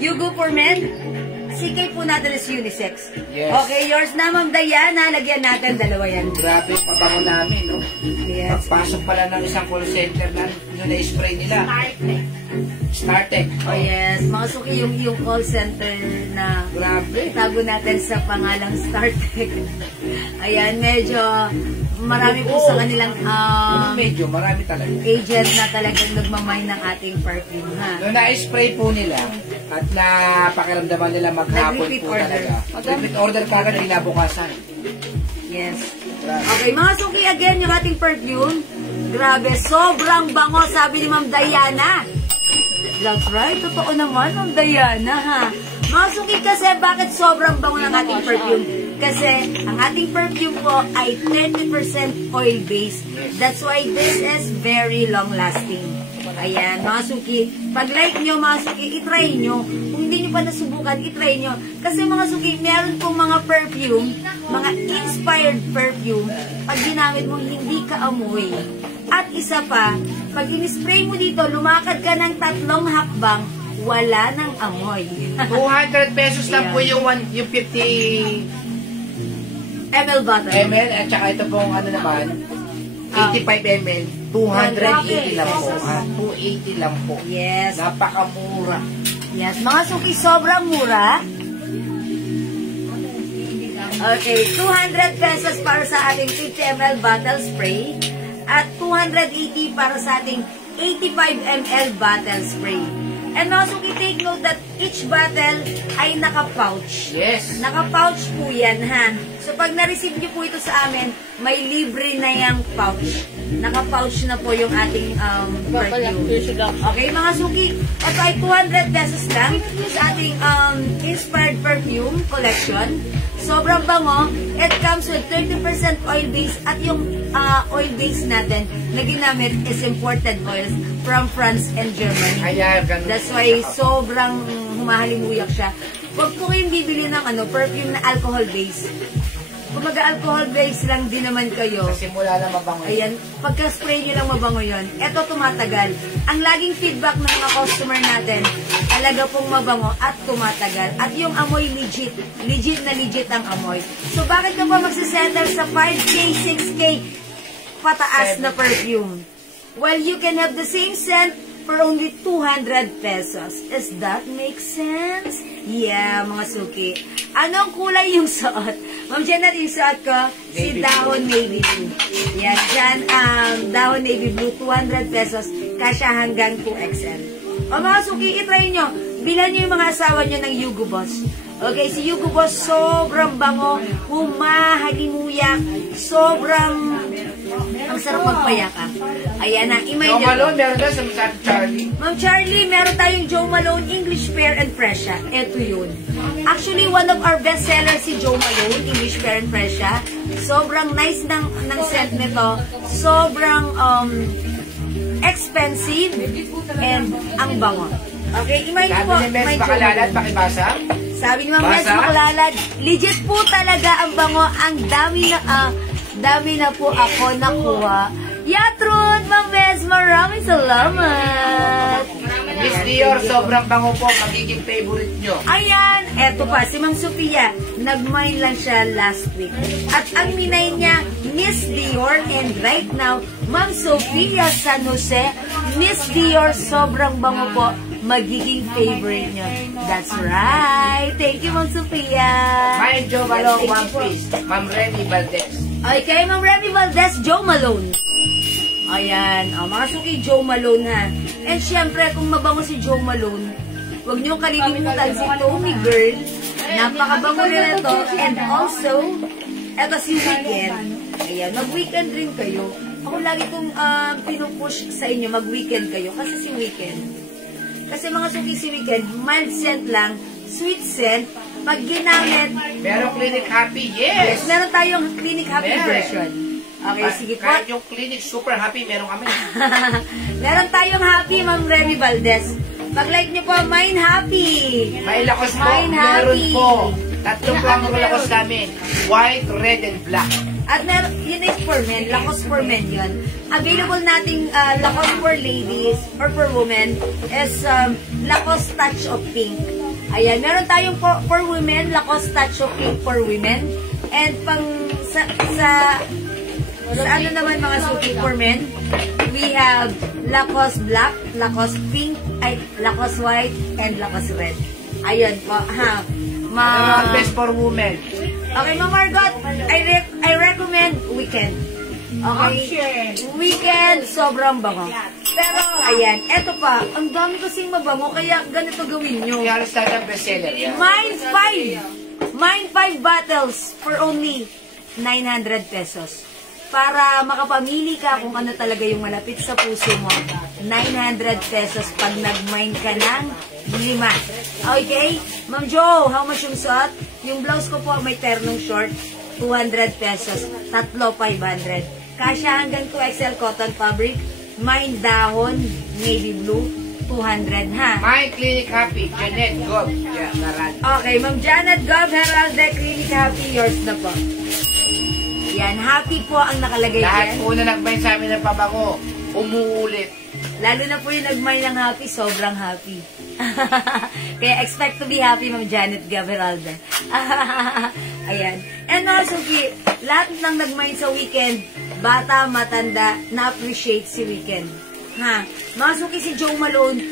Yugo for Men. CK po natin is unisex. Yes. Okay, yours na, Ma'am Diana. Lagyan natin, dalawa yan. Grabe, pabango namin, no? Yes. Pagpasok pala ng isang call center na yun na-spray nila. StarTech. Oh, yes. Mga suki, yung call center na Grabe. tago natin sa pangalang StarTech. Ayan, medyo marami po sa kanilang Medyo, marami talaga. agent na talagang nagmamay ng ating perfume, ha? Nung na-spray po nila at napakiramdaman nila maghapon Nag-repeat po order. talaga. Repeat order kagad kinabukasan. Yes. Grabe. Okay, mga suki, again, yung ating perfume. Grabe, sobrang bango, sabi ni Ma'am Diana. That's right, totoo naman, Ma'am Diana, ha? Mga suki, kasi bakit sobrang bango ng ating perfume? Kasi ang ating perfume po ay 30% oil-based. That's why this is very long-lasting. Ayan, mga suki, pag-like nyo, mga suki, itry nyo. Kung hindi nyo pa nasubukan, itry nyo. Kasi mga suki, meron pong mga perfume, mga inspired perfume, pag ginamit mo, hindi ka amoy. At isa pa, pag in-spray mo dito, lumakad ka ng 3 hakbang, wala nang amoy. 200 pesos lang po yung 50 ml bottle. ml at saka ito pong naman 85 ml 280 lang po, ha? 280 lang po. Yes. Napakamura. Yes, mga suki, sobrang mura. Okay, 200 pesos para sa ating 50 ml bottle spray at 280 para sa ating 85 ml bottle spray. And mga suki, take note that each bottle ay naka-pouch. Yes. Naka-pouch po yan, ha? So, pag na-receive niyo po ito sa amin, may libre na yung pouch. Naka-pouch na po yung ating perfume. Okay, mga suki, ito ay 200 pesos lang sa ating inspired perfume collection. Sobrang bango. It comes with 30% oil base at yung oil base natin na ginamit is imported oils from France and Germany. Kaya, ganun. That's why sobrang humahalimuyak siya. Huwag po kayong bibili ng perfume na alcohol base. kung mag-alcohol base lang din naman kayo, Simula na mabango. ayan, pagka-spray nyo lang mabango yun, eto tumatagal. Ang laging feedback ng mga customer natin, talaga pong mabango at tumatagal. At yung amoy legit na legit ang amoy. So bakit ka pa magsisettle sa 5K, 6K pataas na perfume? Well, you can have the same scent for only 200 pesos. Does that make sense? Yeah, mga suki. Anong kulay yung suot? Ma'am Janet, yung suot ko, si Navy Dahon Navy Blue. Yan, dyan, Dahon Navy Blue, 200 pesos, kasya hanggang 2XL. O mga suki, itry nyo. Bilan nyo yung mga asawa nyo ng Hugo Boss. Okay, si Hugo Boss, sobrang bango, humahalimuyak, sobrang ang sarap magpayaka. Ayan na, imay Jo nyo. Malone, meron na sa Charlie. Ma'am Charlie, meron tayong Jo Malone English Pear and Fresha. Ito yun. Actually, one of our best sellers si Jo Malone English Pear and Fresha. Sobrang nice ng scent nito. Sobrang expensive and ang bango. Okay, imay nyo po. Sabi ni Mes may Jo Bakalalad, Malone. pakibasa. Sabi ni Ma'am Mes Basa? Bakalalad, legit po talaga ang bango. Ang dami na po ako nakuha. Yatrud, Ma'am Mes, maraming salamat. Miss Dior, sobrang bango po. Magiging favorite nyo. Ayan, eto pa, si Ma'am Sophia, nag-mine lang siya last week. At ang minay niya, Miss Dior, and right now, Ma'am Sophia San Jose, Miss Dior, sobrang bango po, magiging favorite niyo. That's right. Thank you, Ma'am Sophia. May Jo Malone, One Piece. Ma'am Remy Valdez. Okay, Ma'am Remy Valdez, Jo Malone. Ayan, mga suki, Jo Malone ha. And syempre, kung mabango si Jo Malone, huwag niyo kalilimutan si Tommy Girl. Napakabango rin ito. And also, eto si Weekend. Ayan, mag-weekend rin kayo. Ako lagi kong pinupush sa inyo, mag-weekend kayo. Kasi si Weekend. Kasi mga suki si Weekend, mild scent lang, sweet scent, pag ginamit, Meron Clinic Happy, yes! meron tayong Clinic Happy Meron. version. Okay, sige po. Kahit yung Clinic Super Happy, meron kami. Meron tayong Happy, Ma'am Remy Valdez. Pag-like nyo po, Mine Happy. May lakos po, Mine meron Happy. po. Tatlong pang lakos namin. White, red, and black. At meron, yun is for men, Lacoste for men yun. Available nating Lacoste for ladies or for women is Lacoste Touch of Pink. Ayan, meron tayong for women, Lacoste Touch of Pink for women. And pang sa ano naman mga suki for men, we have Lacoste Black, Lacoste Pink, Lacoste White, and Lacoste Red. Ayun po, ha. Best for women. Okay, Ma'am Margot, I recommend Weekend. Okay? Weekend, sobrang bango. Pero, ayan, eto pa, ang dami kasing mabango, kaya ganito gawin nyo. Yung halos natin bestseller. Yeah. Mine 5 bottles for only 900 pesos. Para makapamili ka kung ano talaga yung malapit sa puso mo. 900 pesos pag nag-mine ka ng 5. Okay? Ma'am Jo, how much yung suot? Yung blouse ko po may ternong short, 200 pesos. Tatlo, 500. Kasya hanggang 2XL cotton fabric. Mine dahon, navy blue, 200 ha. My Clinic Happy, Janet Gob. Yeah, naran. Okay, Ma'am Janet Gov Heralde, Clinic Happy, yours na po. Yan, happy po ang nakalagay Lahat dyan. po na nag-buy sa amin ng pabango, umuulit. Lalo na po yung nag-mine ng happy, sobrang happy. Kaya expect to be happy, Ma'am Janet Gaveralda. Ayan. And also, lahat ng nag-mine sa Weekend, bata, matanda, na-appreciate si Weekend. Ha? Mga suki si Jo Malone,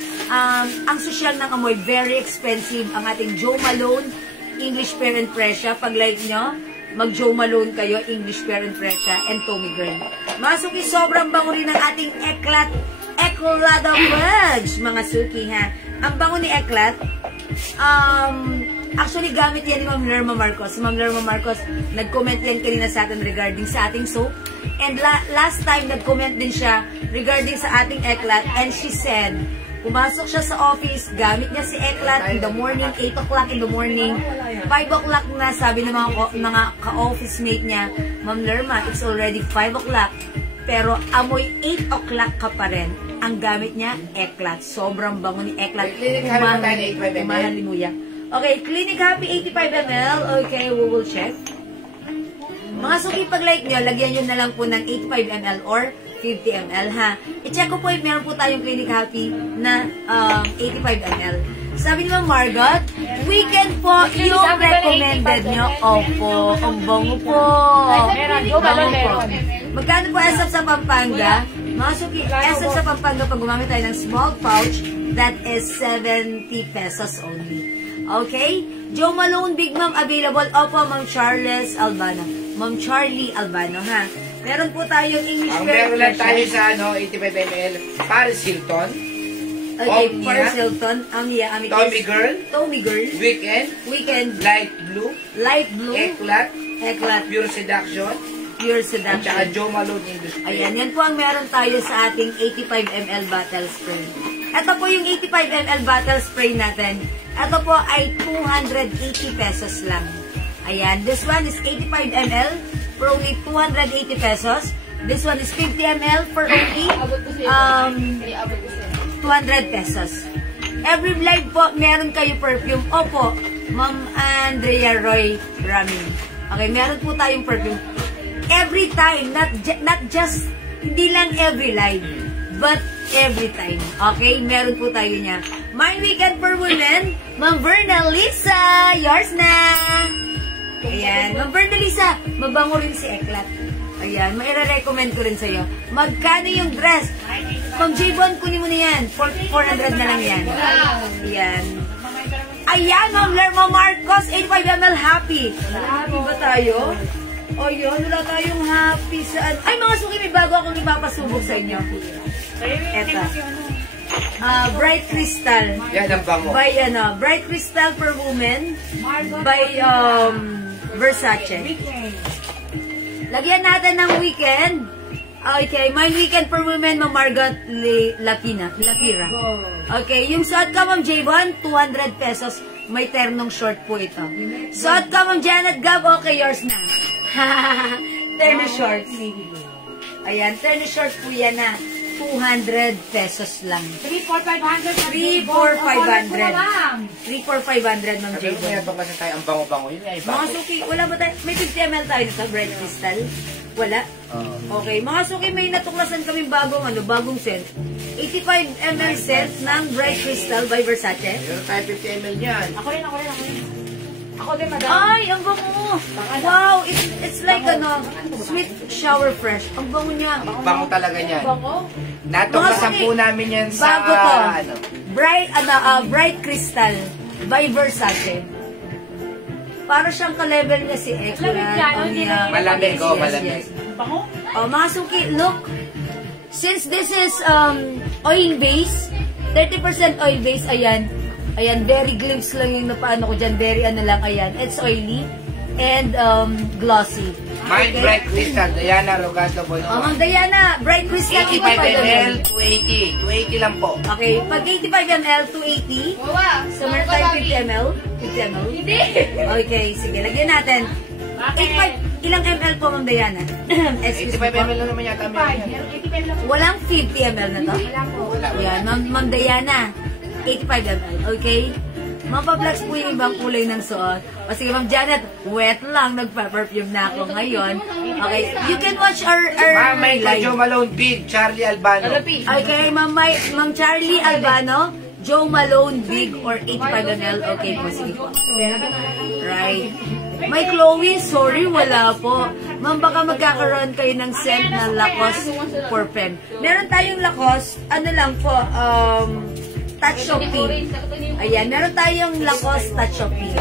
ang sosyal ng amoy, very expensive. Ang ating Jo Malone, English Pear and Fresha. Pag-like nyo, mag-Jo Malone kayo, English Pear and Fresha, and Tommy Girl. Mga suki, sobrang bango rin ng ating Eclat Wedge, mga suki, ha? Ang bango ni Eclat, actually, gamit yan ni Ma'am Lerma Marcos. Si Ma'am Lerma Marcos, nag-comment yan kanina sa atin regarding sa ating soap. And last time, nag-comment din siya regarding sa ating Eclat. And she said, pumasok siya sa office, gamit niya si Eclat in the morning, 8 o'clock in the morning, 5 o'clock na, sabi ng mga ka-office mate niya, Ma'am Lerma, it's already 5 o'clock, pero amoy 8 o'clock ka pa rin. Ang gamit niya, Eclat. Sobrang bango ni Eclat. Clinic Happy pa tayo na 85 ml. Umahalimuya. Okay, Clinic Happy 85 ml. Okay, we will check. Mga suki, pag like nyo, lagyan nyo na lang po ng 85 ml or 50 ml, ha? I-check ko po if meron po tayong Clinic Happy na 85 ml. Sabi ni Ma'am Margot, weekend po yung recommended nyo. Opo, ang bango po. Bango po. Magkano po as of sa Pampanga? Mga suki, as of sa Pampanga, pag gumamit tayo ng small pouch, that is 70 pesos only. Okay? Joe Malone, Big Ma'am, available. Opo, Ma'am Charles Albano. Ma'am Charlie Albano, ha? Meron po tayong English Ang meron lang tayo sa 85 ml, Paris Hilton, okay, Omnia, Paris Hilton, Tommy Girl, Tommy Girl, Weekend, Light Blue, Eclat, Pure Seduction, Pure at Seduction. saka Joe Malone Industry. Ayan, yan po ang meron tayo sa ating 85 ml bottle spray. Ito po yung 85 ml bottle spray natin. Ito po ay 280 pesos lang. Ayan, this one is 85 ml for only 280 pesos. This one is 50 ml for only 200 pesos. Every live po, meron kayo perfume. Opo, Ma'am Andrea Roy Ramin. Okay, meron po tayong perfume. Every time, not just, hindi lang every live, but every time. Okay, meron po tayo niya. My Weekend for Women, Ma'am Verna Lisa, yours na! Ayan, Ma'am Verna Lisa, mabango rin si Eklat. Ayan, maire-recommend ko rin sa'yo. Magkano yung dress? Ma'am J-Bon, kunin mo na yan. 400 na lang yan. Ayan. Ayan, Ma'am Lerma Marcos, 85 ml happy. Happy ba tayo? O yun, wala tayong happy sa... Ay, mga suki, may bago akong ipapasubok sa inyo. Eto. Bright Crystal. Yan ang bango. By, Bright Crystal for Women. By, Versace. Lagyan natin ng Weekend. Okay, My Weekend for Women, Ma'am Margot Lapira. Okay, yung suot ka, Ma'am J1, 200 pesos. May ternong short po ito. Suot ka, Ma'am Janet Gab, okay, yours na. Terno shorts. Ayan, terno shorts po yan na 200 pesos lang. 3,4,500. 3,4,500. 3,4,500, Ma'am Sabi ko J1. kaya kasi tayo ang bango-bango. Yun nga Mga iba. suki, wala ba tayo? May 50 ml tayo nito, Bright Crystal? Wala? Okay, mga suki, may natuklasan kami bagong scent. 85 ml scent ng Bright Crystal by Versace. Meron tayo 50 ml yan. Ako rin. Ako din, madam. Ay, ang bango! Wow, it's like sweet shower fresh. Ang bango niya. Bango talaga yan. Bango? Natuklasan po namin yan sa... Bago to. Ano? Bright Crystal by Versace. Para siyang ka-level niya si Ekla. Malamig yan, hindi na- Malamig, malamig. Bango? Oh, mga suki, look. Since this is oil base, 30% oil base, ayan. Ayan, very glimpse lang yung napaano ko dyan. Very ano lang, ayan. It's oily and glossy. Mind Bright Crystal, Diana Rogado Bono. Ma'am Diana, Bright Crystal, 85 ml, 280. 280 lang po. Okay, pag 85 ml, 280. So, meron tayo 50 ml. 50 ml? Hindi. Okay, sige, lagyan natin. 85, ilang ml po, Ma'am Diana? Excuse 85 me po. ml lang naman yata. Meron 85 lang. Walang 50 ml na to? Wala po. Ayan, Ma'am Diana, 85 ml, okay? Mapaplex po yung ibang kulay ng suot. O sige, Ma'am Janet, wet lang, nagpa-perfume na ako ngayon. Okay, you can watch our Mamay ka, Joe live. Malone, Big, Charlie Albano. Okay, Ma'am Charlie Albano, Joe Malone, Big, or 85 ml. Okay po, sige po. Right. May Chloe, sorry, wala po. Ma'am, baka magkakaroon kayo ng scent na Lacoste for Femme. Meron tayong Lacoste, ano lang po, Touch of Pink. Ayan, meron tayong Lacoste Touch of Pink.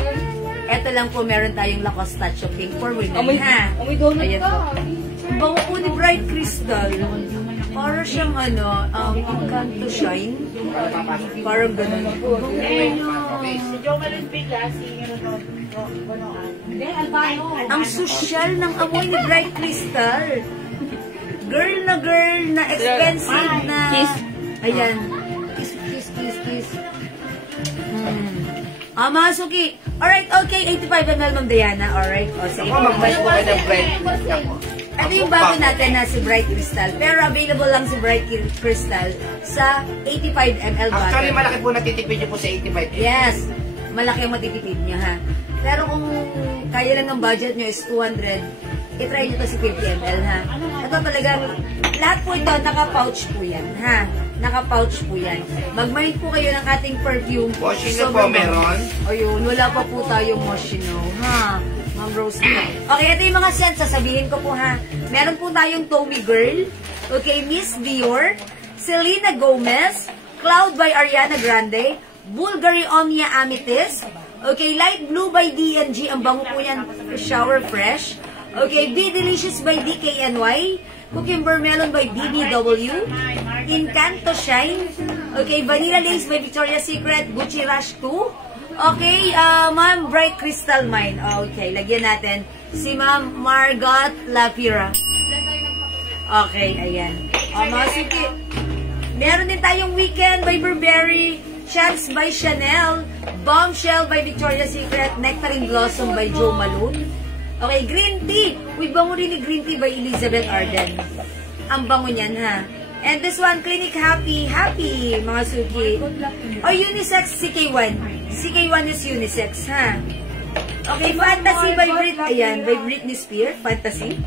Ito lang po, meron tayong Lacoste Touch of Pink for women, ha? Ayan po. Bango po ni Bright Crystal. Para siyang Encanto Shine. Parang ganun. Si Joe Malone bigla, si Bonoan. Hindi, Albano. Ang sosyal ng amoy ni Bright Crystal. Girl na expensive na. Ayan. Kiss. Mga suki. Alright, okay. 85 ml, Ma'am Diana. Alright. O, sige. Ako, mag-buy po ka ng Bright Crystal. Ito yung bago natin na si Bright Crystal. Pero available lang si Bright Crystal sa 85 ml bottle. Actually, malaki po natitipid niyo po sa 85. Yes. Malaki ang matitipid niya, ha? Pero kung kaya lang ng budget niyo is 200, itry nyo to si 50 ml, ha? Ito talagang, lahat po ito, naka-pouch po yan, ha? Naka-pouch po yan. Mag-mind po kayo ng ating perfume. Moschino po meron. O yun, wala pa po tayong Moschino, ha? Ma'am Rose. Okay, ito yung mga scents, sasabihin ko po, ha? Meron po tayong Tommy Girl, okay, Miss Dior, Selena Gomez, Cloud by Ariana Grande, Bulgari Omnia Amethyst, okay, Light Blue by D&G, ang bango po yan, Shower Fresh, okay, Be Delicious by DKNY, Cucumber Melon by BBW, Encanto Shine, okay, Vanilla Lace by Victoria's Secret, Gucci Rush 2, okay, Ma'am Bright Crystal Mine, okay, lagyan natin si Ma'am Margot Lapira. Okay, ayan. Mga suki. Meron din tayong Weekend by Burberry, Chance by Chanel, Bombshell by Victoria's Secret, Nectarine Blossom by Jo Malone. Okay, Green Tea. Uy, bango rin ni Green Tea by Elizabeth Arden. Ang bango niyan, ha? And this one, Clinic Happy, mga suki. O, unisex, CK1. CK1 is unisex, ha? Okay, Fantasy by Britney Spears, Fantasy.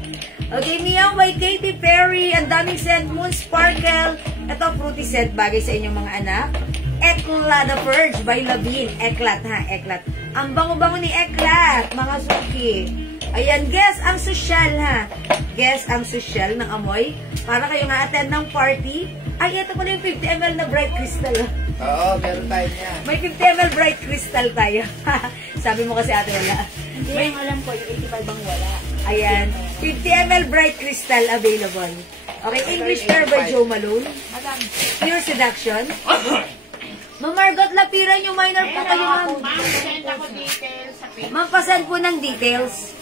Okay, Meow by Katy Perry, ang daming scent, Moon Sparkle. Ito, fruity scent, bagay sa inyong mga anak. Eclat the Purge by Lavigne. Eclat, ha? Eclat. Ang bango-bango ni Eclat, mga suki. Ayan, guess ang social, ha? Guess ang social ng amoy. Para kayo nga attend ng party. Ay, ito pala yung 50 ml na Bright Crystal. Oo, meron tayo niya. May 50 ml Bright Crystal tayo. Sabi mo kasi ate wala. May alam ko, yung 85 bang wala. Ayan, 50 ml Bright Crystal available. Okay, English Pear by Jo Malone. Pure Seduction. Ma'am Margot Lapira, yung minor po kayo, ma'am. Send ako details sa page. Ma'am, pasend po ng details.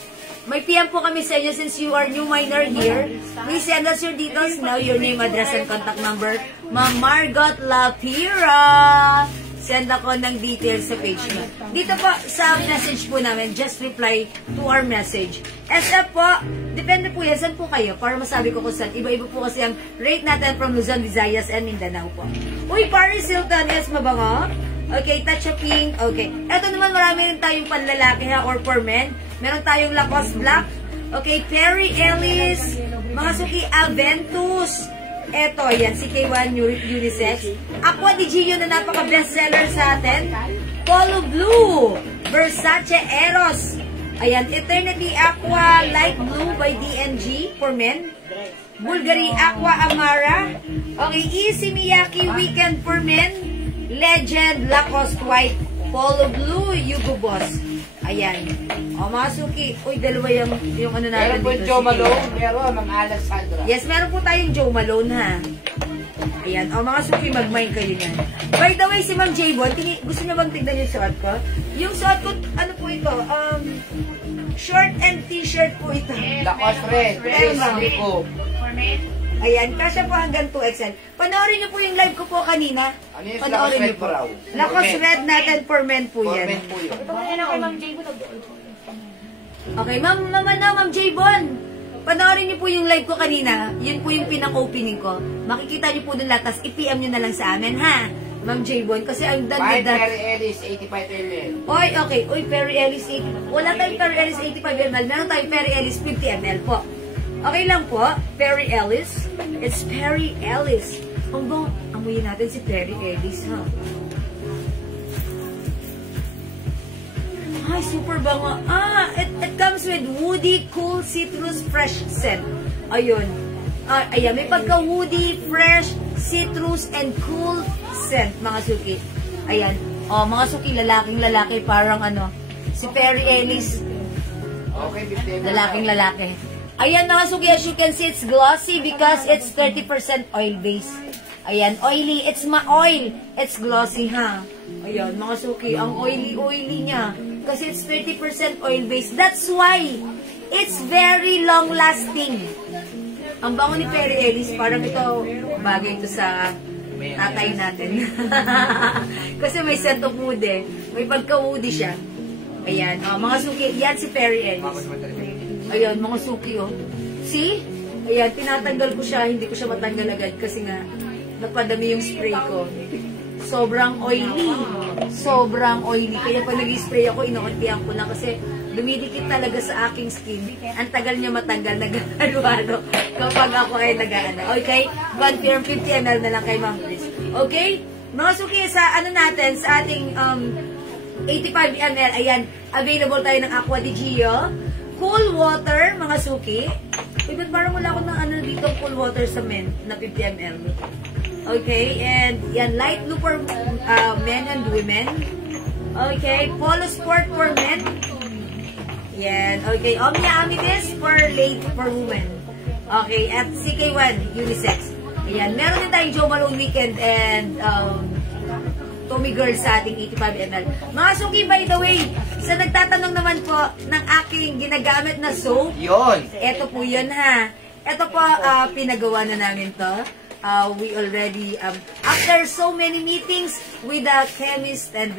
May PM po kami sa inyo since you are new minor here. Please send us your details now, your name, address, and contact number. Ma'am Margot Lapira. Send ako ng details sa page mo. Dito po, sa message po namin, just reply to our message. SF po, depende po yan, saan po kayo? Para masabi ko kung saan. Iba-iba po kasi ang rate natin from Luzon, Visayas, and Mindanao po. Uy, Paris Hilton, yes, mabango? Okay, Touch of Pink. Okay. Ito naman, marami rin tayong panlalaki, ha, or for men. Meron tayong Lacoste Black. Okay, Perry Ellis. Mga suki, Aventus. Eto, yan, CK1 Unisex. Aqua di Gio na napaka-bestseller sa atin. Polo Blue. Versace Eros. Ayan, Eternity Aqua Light Blue by D&G for men. Bulgari Aqua Amara. Okay, Easy Miyake Weekend for men. Legend Lacoste White. Polo Blue Hugo Boss. Ayan. O, mga suki. Uy, dalawa yung ano natin Meron po dito. Jo Malone, meron ng Alexandra. Yes, meron po tayong Jo Malone, ha. Ayan. O, mga suki, mag-mind kayo niyan. By the way, si Ma'am J-Bon, gusto niyo bang tignan yung suot ko? Yung suot ko, ano po ito? Short and t-shirt po ito. Lacoste Red, Chris Rico. For men. Ayan, kasya po hanggang 2XL. Panoorin niyo po yung live ko po kanina. Ano yung Panoorin Lacoste niyo Red po. Brow? Lacoste Red natin for men po For yan. men po yun. Ito na kay Ma'am Jay ko. Okay, Ma'am J-Bon. Panoorin niyo po yung live ko kanina. Yun po yung pinang-opening ko. Makikita niyo po dun lahat. Tapos i-PM niyo na lang sa amin, ha? Ma'am J-Bon. Kasi ang By dagdag. Perry Ellis, 85 ml. Oy, okay. Oy, Perry Ellis 80. Wala tayong Perry Ellis 85 ml. Meron tayong Perry Ellis 50 ml po. Okay lang po. Perry Ellis. It's Perry Ellis. Ang bang, amuyin natin si Perry Ellis, ha? Ay, super bango. It comes with woody, cool, citrus, fresh scent. Ayun. Ayan, may pagka-woody, fresh, citrus, and cool scent, mga suki. Ayan. O, mga suki, lalaking-lalaki, parang ano, si Perry Ellis, Okay, 50 ml. lalaking-lalaki. Ayan, mga suki, as you can see, it's glossy because it's 30% oil-based. Ayan, oily. It's ma-oil. It's glossy, ha? Ayan, mga suki, ang oily-oily niya. Kasi it's 30% oil-based. That's why it's very long-lasting. Ang bango ni Perry Ellis, parang ito, bagay ito sa tatay natin. Kasi may scent of wood eh. May pagka-woody siya. Ayan, mga suki, yan si Perry Ellis. Ayan, mga suki, oh. See? Ayan, tinatanggal ko siya, hindi ko siya matanggal agad kasi nga, napadami yung spray ko. Sobrang oily. Sobrang oily. Kaya pag nag-spray ako, inokontihan ko lang kasi dumidikit talaga sa aking skin. Ang tagal niya matanggal, nag-ano-ano kapag ako ay nag-ano. Okay? One firm 50 ml na lang kay Ma'am Chris. Okay? Mga suki, sa ano natin, sa ating 85 ml, ayan, available tayo ng Aqua di Gio. Cool water, mga suki. Uy, ba't parang wala ako ng ano dito, cool water sa men, na 50 ml. Okay, and yan, light blue for men and women. Okay, Polo Sport for men. Yan, okay, Omnia Amethyst for women. Okay, at CK1, unisex. Ayan, meron din tayong Joe Malone Weekend and Tommy Girl sa ating 85 ml. Mga suki, by the way, sa nagtatanong naman po ng aking ginagamit na soap, Yun. ito po yun ha. Ito po, pinagawa na namin to. We already, after so many meetings with the chemist and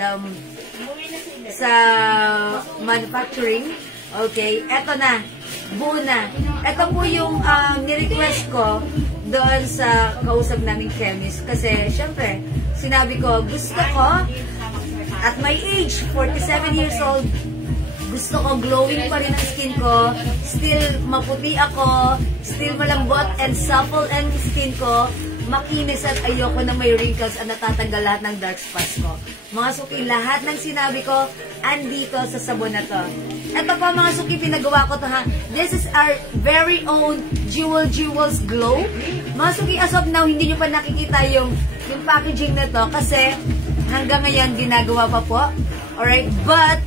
sa manufacturing, okay, ito na, buo na. Ito po yung nirequest ko doon sa kausap naming chemist. Kasi, syempre, sinabi ko, gusto ko, at my age, 47 years old, gusto ko glowing pa rin ang skin ko, still maputi ako, still malambot and supple ang skin ko, makinis at ayoko na may wrinkles at natatanggal lahat ng dark spots ko. Mga suki, lahat ng sinabi ko, andito sa sabon na to. Ito po mga suki, pinagawa ko to ha. This is our very own Jewels Glow. Mga suki, as of now, hindi nyo pa nakikita yung packaging na to kasi hanggang ngayon ginagawa pa po. Alright, but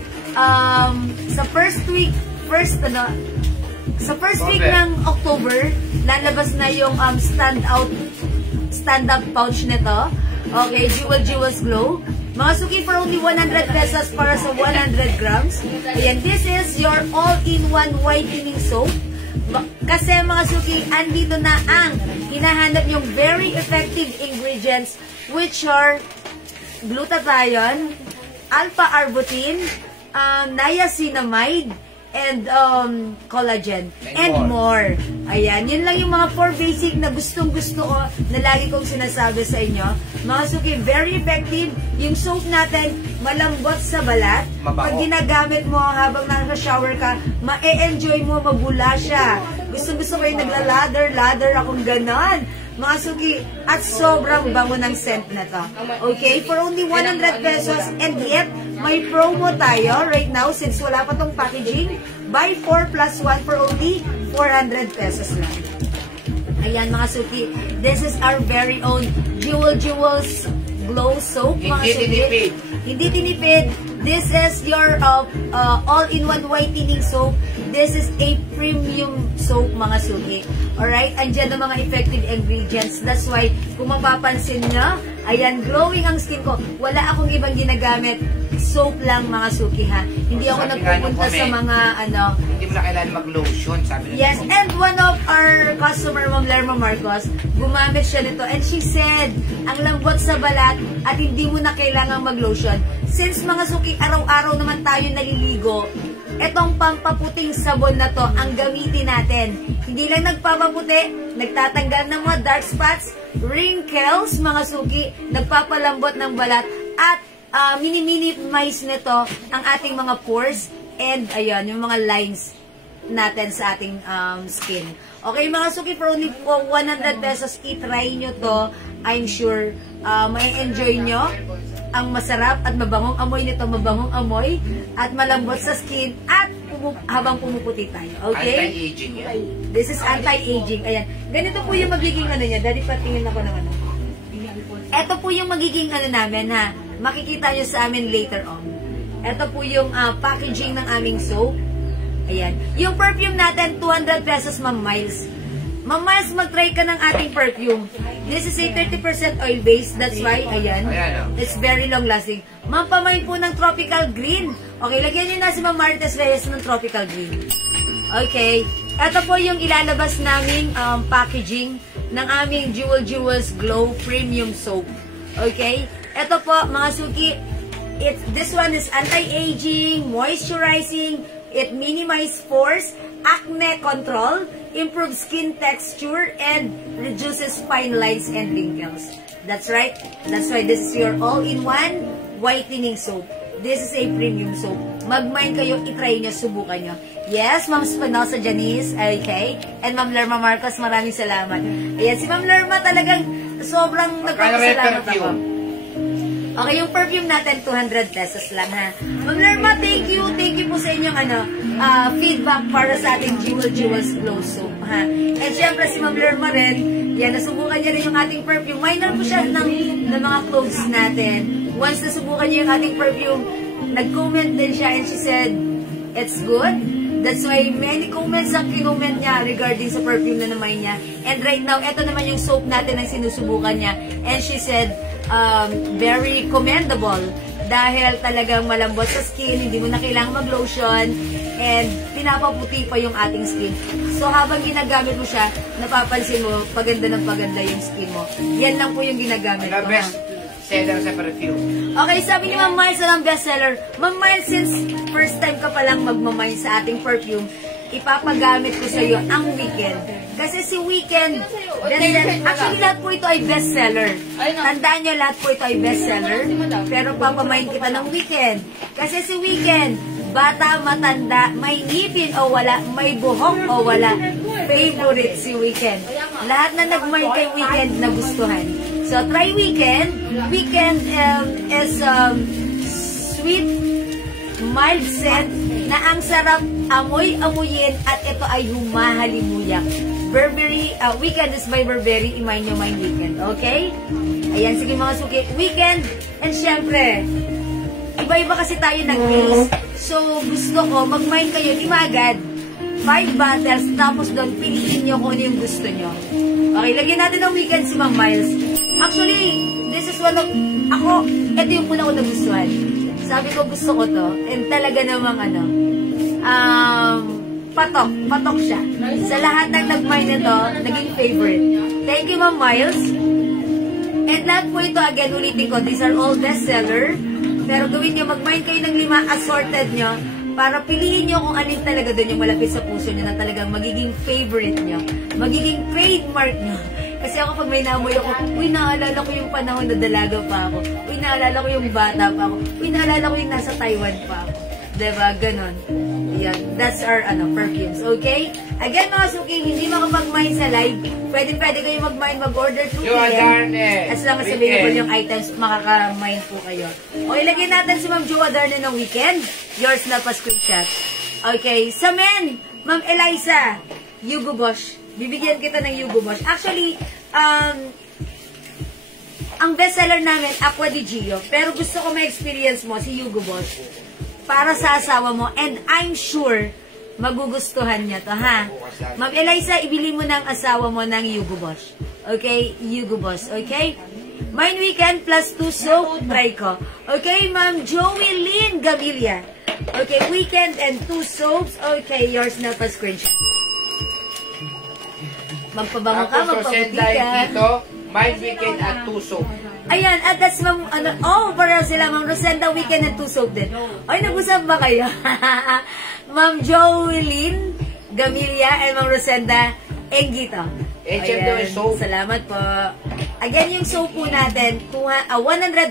sa first week ng October, lalabas na yung stand-up pouch nito. Okay, Jewels Glow. Mga suki, for only 100 pesos para sa 100 grams. Ayan, this is your all-in-one whitening soap. Kasi mga suki, andito na ang hinahanap yung very effective ingredients which are glutathione, alpha-arbutin, niacinamide, and collagen, and more. Ayan, yun lang yung mga 4 basic na gustong-gusto ko na lagi kong sinasabi sa inyo. Mga suki, very effective. Yung soap natin, malambot sa balat. Pag ginagamit mo habang nasa-shower ka, ma-e-enjoy mo, mabula siya. Gusto-gusto ko yung nagla-lather akong ganon. Mga suki, at sobrang bango ng scent na to. Okay, for only 100 pesos, and yet, may promo tayo right now since wala pa tong packaging. Buy 4 plus 1 for only 400 pesos lang. Ayan mga suki, this is our very own Jewels Glow Soap. Hindi tinipid. Hindi tinipid. This is your all-in-one whitening soap. This is a premium soap mga suki. Alright? Andyan ang mga effective ingredients. That's why, kung mapapansin nyo, ayan, glowing ang skin ko. Wala akong ibang ginagamit. Soap lang mga suki ha. Hindi ako nagpupunta sa mga Hindi mo na kailangan mag-lotion, sabi nila. Yes, and one of our customer, Ma'am Lerma Marcos, gumamit siya nito. And she said, ang lambot sa balat at hindi mo na kailangang mag-lotion. Since mga suki, araw-araw naman tayo naliligo, etong pampaputing sabon na to ang gamitin natin. Hindi lang nagpapaputi, nagtatanggal ng mga dark spots, wrinkles, mga suki, nagpapalambot ng balat, at mini-minimize nito ang ating mga pores and ayan, yung mga lines natin sa ating skin. Okay, mga suki, for only 100 pesos, i-try nyo to. I'm sure may enjoy nyo ang masarap at mabangong amoy nito, mabangong amoy at malambot sa skin at habang pumuputi tayo. Okay? Anti-aging yan. This is anti-aging. Ayan. Ganito po yung magiging ano niya. Daddy, patingin ako ng ano. Ito po yung magiging ano namin ha. Makikita nyo sa amin later on. Ito po yung packaging ng aming soap. Ayan. Yung perfume natin, 200 pesos, Ma'am Miles. Ma'am Miles, mag-try ka ng ating perfume. This is a 30% oil-based. That's why, ayan. It's very long-lasting. Ma'am, pamain po ng tropical green. Okay, lagyan nyo na si Ma'am Marites Reyes ng tropical green. Okay. Ito po yung ilalabas naming packaging ng aming Jewels Glow Premium Soap. Okay. Ito po, mga suki, this one is anti-aging, moisturizing, it minimizes pores, acne control, improves skin texture, and reduces fine lines and wrinkles. That's right. That's why this is your all-in-one whitening soap. This is a premium soap. mag-mind kayo, itry nyo, subukan nyo. Yes, Ma'am Spinoza Janice, okay. And Ma'am Lerma Marcos, maraming salamat. Ayan, si Ma'am Lerma talagang sobrang nagpapasalamat ako. Okay, yung perfume natin, 200 pesos lang, ha. Ma'am Lerma, thank you po sa inyong feedback para sa ating Jewels Glow Soap, ha. And syempre, si Ma'am Lerma rin, yan, nasubukan niya rin yung ating perfume. Minor po siya ng mga clothes natin. Once nasubukan niya yung ating perfume, nag-comment din siya and she said, it's good. That's why many comments ang kinomment niya regarding sa perfume na naman niya. And right now, ito naman yung soap natin ang sinusubukan niya. And she said, very commendable dahil talagang malambot sa skin, hindi mo na kailangan mag-lotion, and pinapaputi pa yung ating skin. So habang ginagamit mo siya, napapansin mo, paganda ng paganda yung skin mo. Yan lang po yung ginagamit ko. Best seller sa perfume. Okay, sabi ni Ma'am Miles na ng bestseller. Ma'am Miles, since first time ka palang magmamay sa ating perfume, ipapagamit ko sa iyo ang Weekend. Kasi si Weekend, actually lahat po ito ay bestseller. Tandaan nyo, lahat po ito ay bestseller. Pero papamayin kita ng Weekend. Kasi si Weekend, bata, matanda, may ngipin o wala, may buhok o wala, favorite si Weekend. Lahat na nagmay kay Weekend na gustuhan. So try Weekend. Weekend is sweet, mild scent na ang sarap amoy-amuyin at ito ay humahalimuyak. Burberry, Weekend is by Burberry, i-mind nyo mind Weekend, okay? Ayan, sige mga suki, Weekend, and syempre, iba-iba kasi tayo ng taste. So, gusto ko, mag-mind kayo, di maagad, 5 bottles, tapos doon, piliin nyo kung ano yung gusto nyo. Okay, lagyan natin ng Weekend si Ma'am Miles. Actually, this is one of, ito yung una ko nagustuhan. Sabi ko, gusto ko to, and talaga namang patok siya. Sa lahat ng nag-mine nito, naging favorite. Thank you, Ma'am Miles. And lahat po ito, again, ulitin ko, these are all bestseller. Pero gawin nyo, mag-mine kayo ng 5 assorted nyo para piliin nyo kung alin talaga doon yung malapit sa puso nyo na talagang magiging favorite nyo. Magiging trademark nyo. Kasi ako pag may naamoy ako, uy, naalala ko yung panahon na dalaga pa ako. Uy, naalala ko yung bata pa ako. Uy, naalala ko yung nasa Taiwan pa ako. Diba? Ganon. Yan. That's our perfumes. Okay? Again, mga suki, hindi makapag-mine sa live. Pwede kayo mag-mine, mag-order through PM. As long as available yung items, makaka-mine po kayo. Okay, lagyan natin si Ma'am Jo Adarne ng Weekend. Yours na pa screenshot. Okay. Sa men, Ma'am Eliza, Hugo Boss. Bibigyan kita ng Hugo Boss. Actually, ang bestseller namin, Aqua di Gio. Pero gusto ko ma-experience mo si Hugo Boss para sa asawa mo. And I'm sure, magugustuhan niya to, ha? Ma'am Eliza, ibili mo ng asawa mo ng Hugo Boss. Okay? Hugo Boss. Okay? Mine Weekend plus 2 soap, try ko. Okay, Ma'am Joey Lynn Gavilia. Okay, Weekend and 2 soaps. Okay, yours na pa screenshot. Magpabango ka, magpaputi ka. Dito, Mine Weekend at 2 soap. Ayan, at that's Ma'am, para sila, Ma'am Rosenda Weekend and 2 soap din. Ay, nag-usap ba kayo? Ma'am Joelyn Gamilia and Ma'am Rosenda Engito. Ayan, soap. Salamat po. Again, yung soap po natin, 100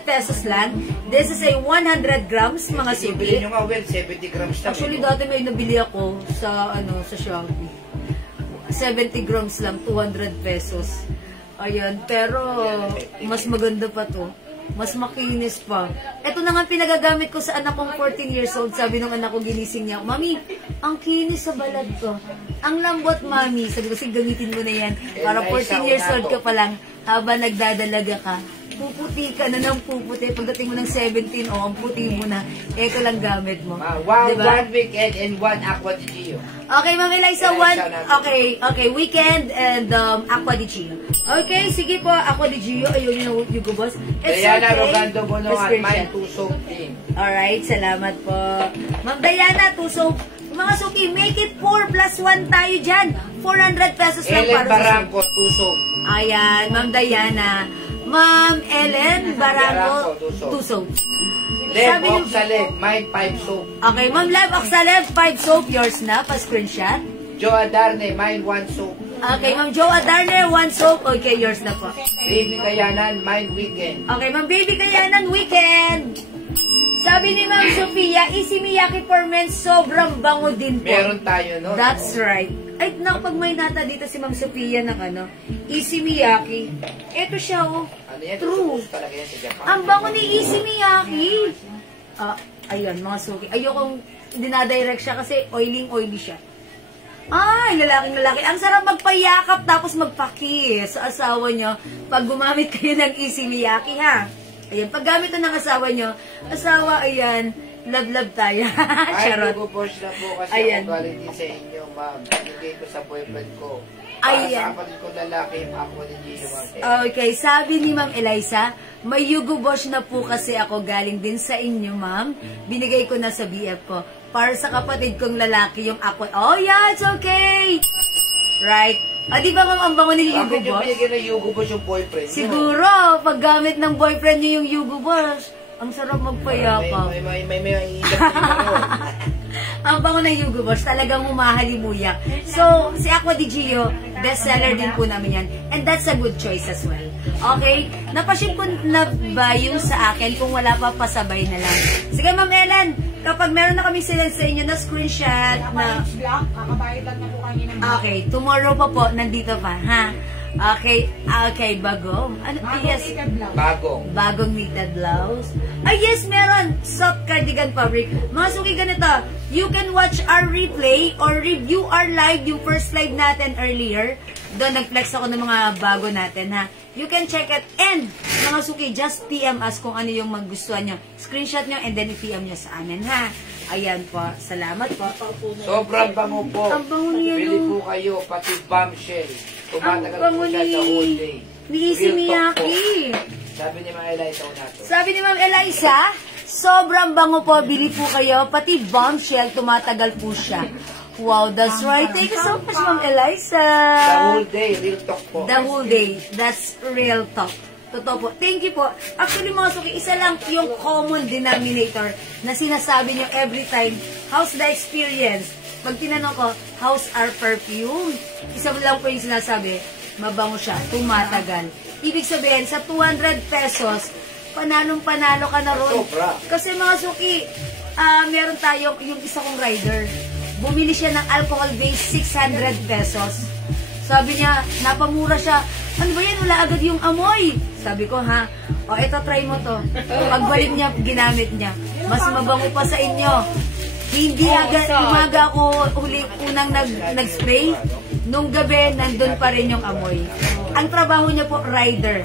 pesos lang. This is a 100 grams, mga suki. Bili nyo nga, 70 grams lang. Actually, dati may nabili ako sa, sa Shopee. 70 grams lang, 200 pesos. Ayan, pero mas maganda pa to. Mas makinis pa. Ito na nga pinagagamit ko sa anak kong 14 years old. Sabi nung anak ko, ginising niya, Mami, ang kinis sa balat ko. Ang lambot, Mami. Sabi ko, sige, gamitin mo na yan. Para 14 years old ka pa lang, habang nagdadalaga ka, puputi ka na ng puputi. Pagdating mo ng 17, ang puti mo na. Ito lang gamit mo. One Weekend and 1 Aqua di Gio. Okay, Ma'am Eliza, okay, Weekend and Aqua di Gio. Okay, sige po, Aqua di Gio. Ayun yung Hugo Boss. It's Diana okay. Rogando Bono at Mine 2 soap din. Alright, salamat po. Ma'am Diana, 2 soap. Mga suki, make it 4 plus 1 tayo dyan. 400 pesos lang Ellen para Barangco, 2 soap. Ayan, Ma'am Diana. Ma'am Ellen Barangco, 2 soap. Lev Oxaleb, Mine 5 soap. Okay, Ma'am Lev Oxaleb, 5 soap. Yours na, pa-screenshot. Jo Adarne, Mine 1 soap. Okay, Ma'am Jo Adarne, 1 soap. Okay, yours na po. Baby Kayanan, Mine Weekend. Okay, Ma'am Baby Kayanan, Weekend. Sabi ni Ma'am Sofia, Easy Miyaki for Men, sobrang bango din po. Meron tayo, no? That's right. Ay, pag may nata dito si Ma'am Sofia ng Easy Miyaki. Ito siya, oh. Ano yan? True. Gusto talaga yan sa Japan. Ang bango ni Easy Miyaki. Ayun, mga suki. Ayokong dinadirect siya kasi oily siya. Ay, lalaki. Ang sarap magpayakap tapos magpakis sa asawa nyo pag gumamit kayo ng Easy Miyaki, ha? Ayan, pag gamit ito ng asawa nyo, ayan, love tayo. Ay, Charot. nag-push na po kasi Ayan. ako galing din sa inyo, ma'am. Binigay ko sa boyfriend ko. Ayan. Para sa kapatid kong lalaki, ako din yung mga Okay, sabi ni Ma'am Eliza, may Yugo Bosch na po kasi ako galing din sa inyo, ma'am. Binigay ko na sa BF ko. Para sa kapatid kong lalaki, yung ako. Oh, yeah, it's okay. Right. Di ba ma'am, ang bango ni Yugo Bakit yung Bosch? binigay na Yugo Bosch yung boyfriend nyo? Siguro, pag gamit ng boyfriend niyo yung Yugo Bosch, ang sarap magpayakap. May ilang Ang bango ng Yugo Bosch, talagang humahalimuyak. So, si Aqua di Gio, bestseller din po namin yan. And that's a good choice as well. Okay? Napaship ko na ba yung sa akin? Kung wala pa, pasabay na lang. Sige, Ma'am Ellen, kapag meron na kami sila sa inyo na screenshot na... Kakabayad lang na po kanina. Okay, tomorrow pa po, nandito pa, ha? Okay, bagong. Yes. Bagong knitted blouse. Yes, meron. Soft cardigan fabric. Mga suki, ganito. You can watch our replay or review our live, yung first live natin earlier. Doon, nag-flex ako ng mga bago natin, ha? You can check it. And, mga suki, just PM us kung ano yung magustuhan nyo. Screenshot nyo and then i-PM nyo sa amin, ha? Ayan po. Salamat po. Sobrang bango po. Ang bango niya, Bili no? po kayo, pati bombshell. Tumatagal Ang po siya sa whole day. ni Easy Real talk po. Miyaki. Sabi ni Ma'am Eliza nato. Sabi ni Ma'am Eliza, sobrang bango po, bili po kayo, pati bombshell, tumatagal po siya. Wow, that's right. Thank you so much, Ma'am Eliza. The whole day, real talk po. The whole day. That's real talk. Totoo po. Thank you po. Actually, mga suki, isa lang yung common denominator na sinasabi niyo every time, how's the experience? Pag tinanong ko, how's our perfume? Isa lang po yung sinasabi, mabango siya, tumatagal. Ibig sabihin, sa 200 pesos, panalong-panalo ka na ron. Sobra. Kasi mga suki, meron tayong, yung isa kong rider, bumili siya ng alcohol-based 600 pesos. Sabi niya, napamura siya. Ano ba yan? Wala agad yung amoy. Sabi ko, ha? O, eto, try mo to. Pagbalik niya, ginamit niya. Mas mabango pa sa inyo. Hindi agad, umaga ako unang nag-spray. Nung gabi, nandun pa rin yung amoy. Ang trabaho niya po, rider.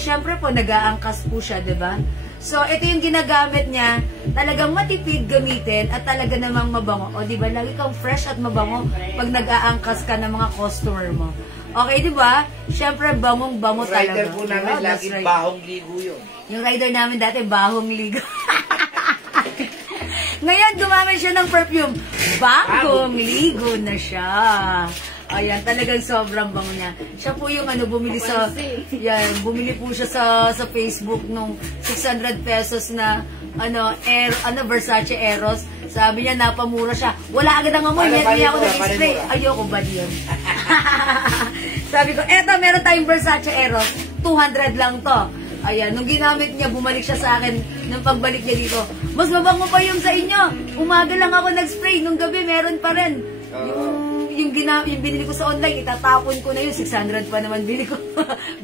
Siyempre po, nag-aangkas po siya, diba? So, ito yung ginagamit niya. Talagang matipid gamitin at talaga namang mabango. O, diba? Lagi kang fresh at mabango pag nag-aangkas ka ng mga customer mo. Okay, diba? Siyempre, bangong-bango talaga. Rider po namin, laging bahong ligo yun. Yung rider namin dati, bahong ligo. Ngayon, gumamit siya ng perfume. Bagong ligo na siya. Ayan, talagang sobrang bango niya. Siya po yung bumili sa, bumili po siya sa Facebook nung 600 pesos na, Versace Eros. Sabi niya, napamura siya. Wala agad ang amoy. Hindi ako nag-spray. Ayoko ba yun? Sabi ko, eto, meron tayong Versace Eros. 200 lang to. Ayan, nung ginamit niya, bumalik siya sa akin. Nung pagbalik niya dito, mas mabango pa yung sa inyo. Umaga lang ako nag-spray. Nung gabi, meron pa rin. Yung binili ko sa online, itatapon ko na yun. 600 pa naman bili ko.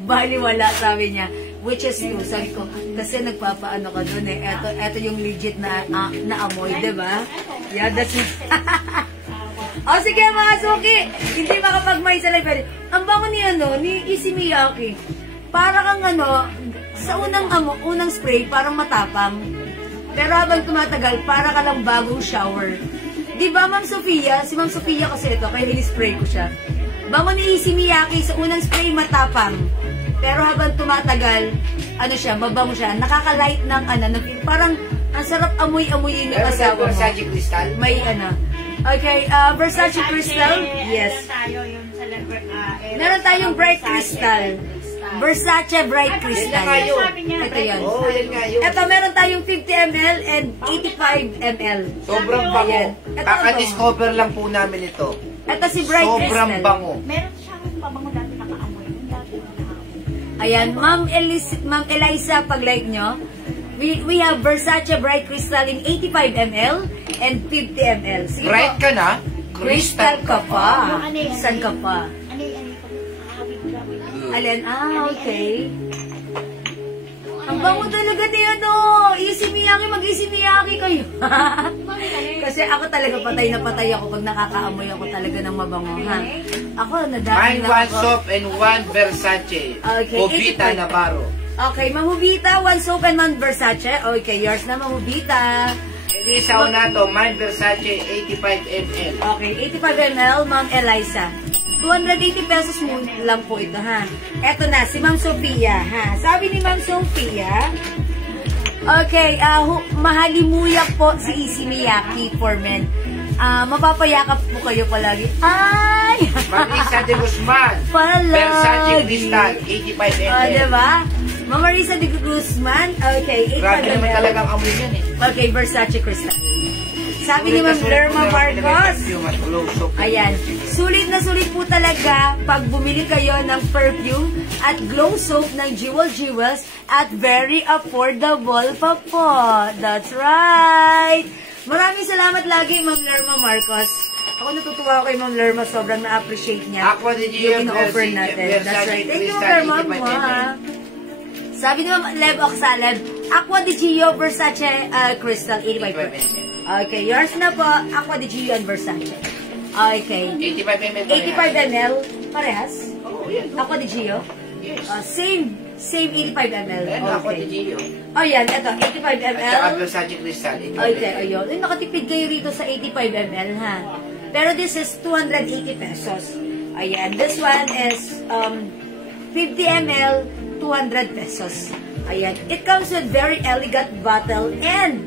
Bali, wala, sabi niya. Which is true, sabi ko. Kasi nagpapaano ka dun eh. Eto yung legit na amoy, diba? Yeah, that's it. O sige mga suki, hindi makapag-may sa live. Ang bango ni Easy Miyaki. Para kang sa unang spray, parang matapang. Pero habang tumatagal, para ka lang bagong shower. Di ba, Ma'am Sofia? Si Ma'am Sofia kasi ito, kaya in-spray ko siya. Bango ni Easy Miyaki, sa unang spray, matapang. Pero habang tumatagal, mabango siya. Nakaka-light ng parang ang sarap amoy-amoyin yung asawa mo. Versace Crystal? May Okay, Versace Crystal? Yes. Meron tayong Bright Crystal. Versace Bright Crystal. Ito yan. Oh, yan nga yun. Ito, meron tayong 50 ml and 85 ml. Sobrang bango. Ayan. Kaka-discover lang po namin ito. Ito si Bright Crystal. Sobrang bango. Meron siyang pabango dati nakaamoy. Ayan, Ma'am Eliza, pag-like nyo, We have Versace Bright Crystalline 85 ml and 50 ml. Sige Bright po. ka na? Crystal ka pa. Ano yan? Saan ka pa? Ano yung hawig ka? Alin? Okay. Ang bango talaga ni ano. Easy Miyaki, mag-easy Miyaki kayo. Kasi ako talaga patay na patay ako pag nakakaamoy ako talaga ng mabango, ha? Ako, nadami Mine lang one ako. soap and one Versace. Okay, Bobita 85. Navarro. Okay, Mamubita, one soap and one Versace. Okay, yours na Mamubita. Elisa Onato, mine Versace 85 ml. Okay, 85 ml, Ma'am Eliza. 280 pesos mo lang po ito, ha? Eto na, si Ma'am Sophia, ha? Sabi ni Ma'am Sophia, okay, mahalimuyak po si Easy Miyaki for men. Mapapayakap po kayo palagi. Ay! Marisa de Guzman, Palagi. Versace Crystal 85 ml. Diba? Ma'am Marisa de Guzman, okay, 85 Grabe naman ml. talagang amoy yan eh. Okay, Versace Crystal. Sabi ni Ma'am Lerma Marcos, ayan, sulit na sulit po talaga pag bumili kayo ng perfume at glow soap ng Jewel Jewels at very affordable pa po. That's right! Maraming salamat lagi, Ma'am Lerma Marcos. Ako natutuwa ko kay Ma'am Lerma, sobrang na-appreciate niya Aqua de Gio, yung in-offer natin. That's right. Thank you, Lerma. Sabi ni Ma'am Lev Oxaleb, Aqua de Gio Versace Crystal 85%. Okay, yours na po. Aqua de Gio and Versace. Okay. 85 ml. 85 ml. Parehas? Oo, yan. Aqua de Gio? Yes. Same 85 ml. Ayan, Aqua de Okay. Gio. Oh, yan. Ito, 85 At saka ml. Versace Crystal 85 Okay, ayun. Ay, nakatipid kayo rito sa 85 ml, ha? Pero this is 280 pesos. Ayan. This one is 50 ml, 200 pesos. Ayan. It comes with very elegant bottle and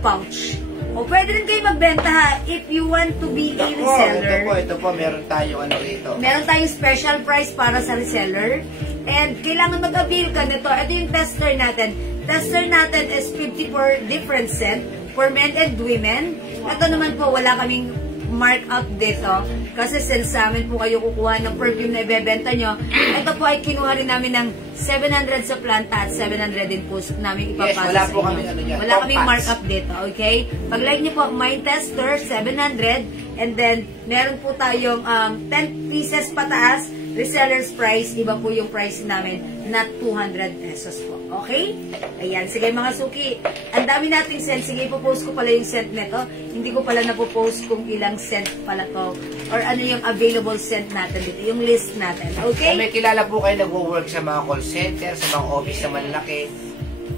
pouch. O, pwede rin kayo magbenta, ha, if you want to be a reseller. Ito po, meron tayong ano rito. Meron tayong special price para sa reseller. And kailangan mag-avail ka nito. Ito yung tester natin. Tester natin is 54 different scent for men and women. Ito naman po, wala kaming markup dito. Kasi since sa amin po kayo kukuha ng perfume na ibebenta nyo, ito po ay kinuha rin namin ng 700 sa planta at 700 din po namin ipapasa wala sa po inyo. kami ano yan, Wala kaming compass. markup dito, okay? Pag like nyo po, Mind Tester, 700. And then, meron po tayong 10 pieces pataas. Reseller's price, iba po yung price namin na 200 pesos po. Okay? Ayan. Sige mga suki. Ang dami nating scent. Sige, ipopost ko pala yung scent nito. Hindi ko pala napopost kung ilang scent pala to. Or ano yung available scent natin dito. Yung list natin. Kung Okay? may kilala po kayo nag-work sa mga call center, sa mga office na malalaki,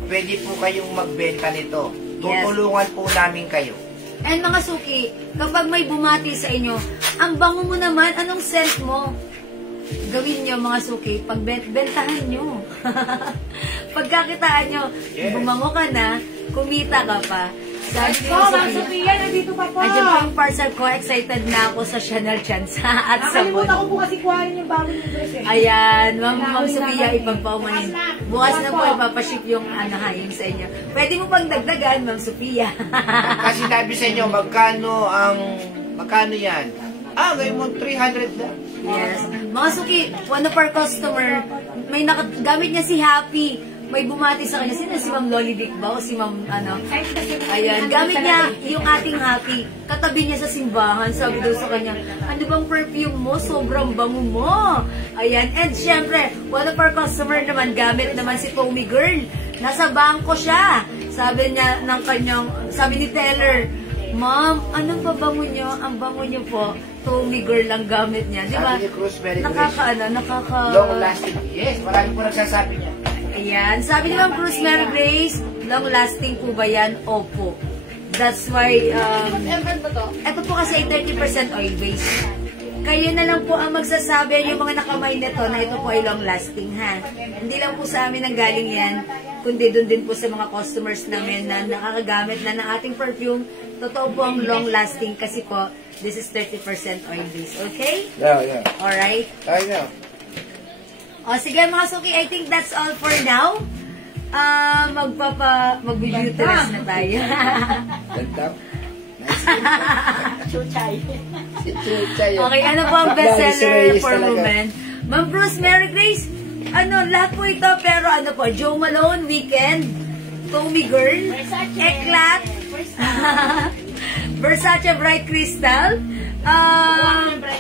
pwede po kayong magbenta nito. Tutulungan po namin kayo. And mga suki, kapag may bumati sa inyo, ang bango mo naman, anong scent mo? Gawin nyo mga suki, pagbentahan nyo. Pagkakitaan nyo, bumango ka na, kumita ka pa. Sabi ko, Ma'am Sophia, nandito pa po. Andiyan pa yung parcel ko, excited na ako sa Chanel Chance at sabon. Nakalimutan ko po kasi kuhanin yung bago yung dress eh. Ayan, Ma'am Sophia, ipagpaumanin. Bukas na po, ipapaship yung yung sa inyo. Pwede mo pang dagdagan, Ma'am Sophia. Kasi sabi sa inyo, magkano yan? Ngayon mo 300 lang. Yes. Mga suki, one of our customer, may gamit niya si Happy. May bumati sa kanya. Sino? Si Ma'am Loli Dick ba? O si Ma'am, Ayan. Gamit niya yung ating Happy. Katabi niya sa simbahan. Sabi daw sa kanya, ano bang perfume mo? Sobrang bango mo. Ayan. And syempre, one of our customer naman, gamit naman si Tommy Girl. Nasa bangko siya. Sabi niya ng kanyang, sabi ni teller, Ma'am, anong pabango niyo? Ang bango niyo po, Tommy Girl lang gamit niya. Di ba? Sabi ni Cruz, very Nakaka... long lasting. Yes, marami po nagsasabi niya. Ayan. Sabi ni Ma'am Cruz Mary Grace, long lasting po ba yan? Opo. That's why, ito po kasi ay 30% oil base. Kayo na lang po ang magsasabi yung mga nakamay nito na ito po ay long lasting, ha? Hindi lang po sa amin ang galing yan, kundi doon din po sa mga customers namin na nakakagamit na ng ating perfume. Totoo po ang long lasting kasi po, this is 30% oil base. Okay? Yeah. Alright? I know. O sige mga suki, I think that's all for now. Mag-beauty-rest na tayo. Ganda. Chuchay. Si Chuchay. Okay, ano po ang bestseller for women? Ma'am Bruce, Mary Grace, lahat po ito, pero ano po, Joe Malone, Weekend, Tommy Girl, Versace. Eclat, Versace Bright Crystal,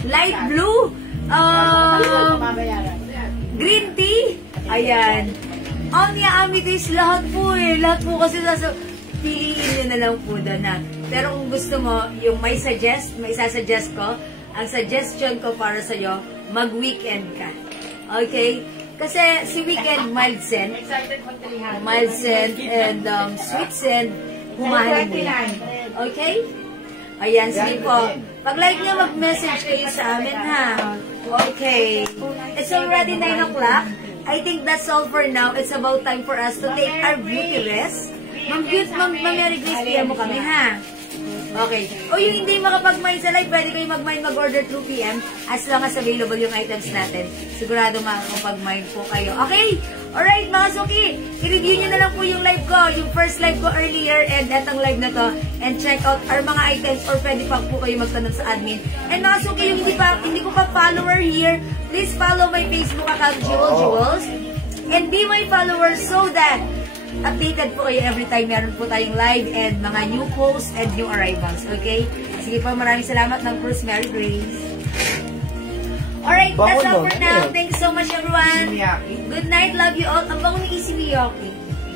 Light Blue, Mabayaran. Green Tea, ayan. Omnia Amethyst, lahat po eh. Lahat po kasi piliin nyo na lang po doon na. Pero kung gusto mo, yung may isasuggest ko, ang suggestion ko para sa'yo, mag-weekend ka. Okay? Kasi si weekend, mild scent. Excited mag-300. Mild scent and sweet scent, humahanap mo yan. Okay? Ayan, sige po. Pag-like nyo, mag-message kayo sa amin, ha? Okay. It's already 9 o'clock. I think that's all for now. It's about time for us to take our beauty rest. Ma'am-Mary Grace, PM mo kami, ha? Okay. O yung hindi makapag-mine sa live, pwede kayo mag-mine, mag-order 2 p.m. as long as available yung items natin. Sigurado makakapag-mine po kayo. Okay? Alright, mga suki. I-review nyo na lang po yung live ko. Yung first live ko earlier and etong live na to. And check out our mga items or pwede pa po kayo magtanong sa admin. And mga suki, yung hindi ko pa follower here, please follow my Facebook account, Jewel Jewels. And be my follower so that updated po kayo every time meron po tayong live and mga new posts and new arrivals. Okay? Sige po, maraming salamat ng First Mary Grace. Alright, that's all for now. Thanks so much everyone. Good night, love you all. Ang bango ni Isi Miyaki.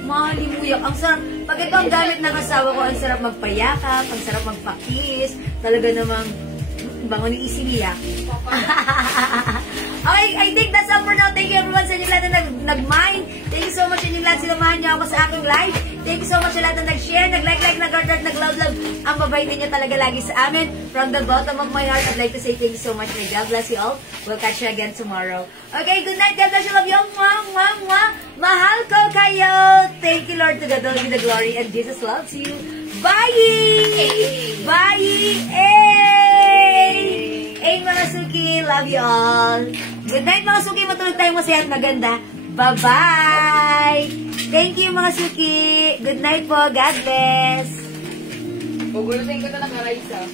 Mahalimuyak. Ang sarap. Pag ito ang gamit ng asawa ko, ang sarap magpayakap, ang sarap magpakis. Talaga namang bango ni Isi Miyaki. Okay, I think that's all for now. Thank you everyone sa inyo lahat na nag-mind. Thank you so much sa inyo lahat. Sinamahan niyo ako sa aking live. Thank you so much sa lahat na nag-share, nag-like, nag-heart, nag-love. Ang babait niyo talaga lagi sa amin. From the bottom of my heart, I'd like to say thank you so much. May God bless you all. We'll catch you again tomorrow. Okay, good night. God bless you. Love you all. Mwah, mwah, mwah. Mahal ko kayo. Thank you, Lord. To God be the glory. And Jesus loves you. Bye! Bye! Hey mga suki, love you all. Good night mga suki, matulog tayong masaya at maganda. Bye-bye! Thank you mga suki. Good night po, God bless. Pugulutin ko na ng Raisa.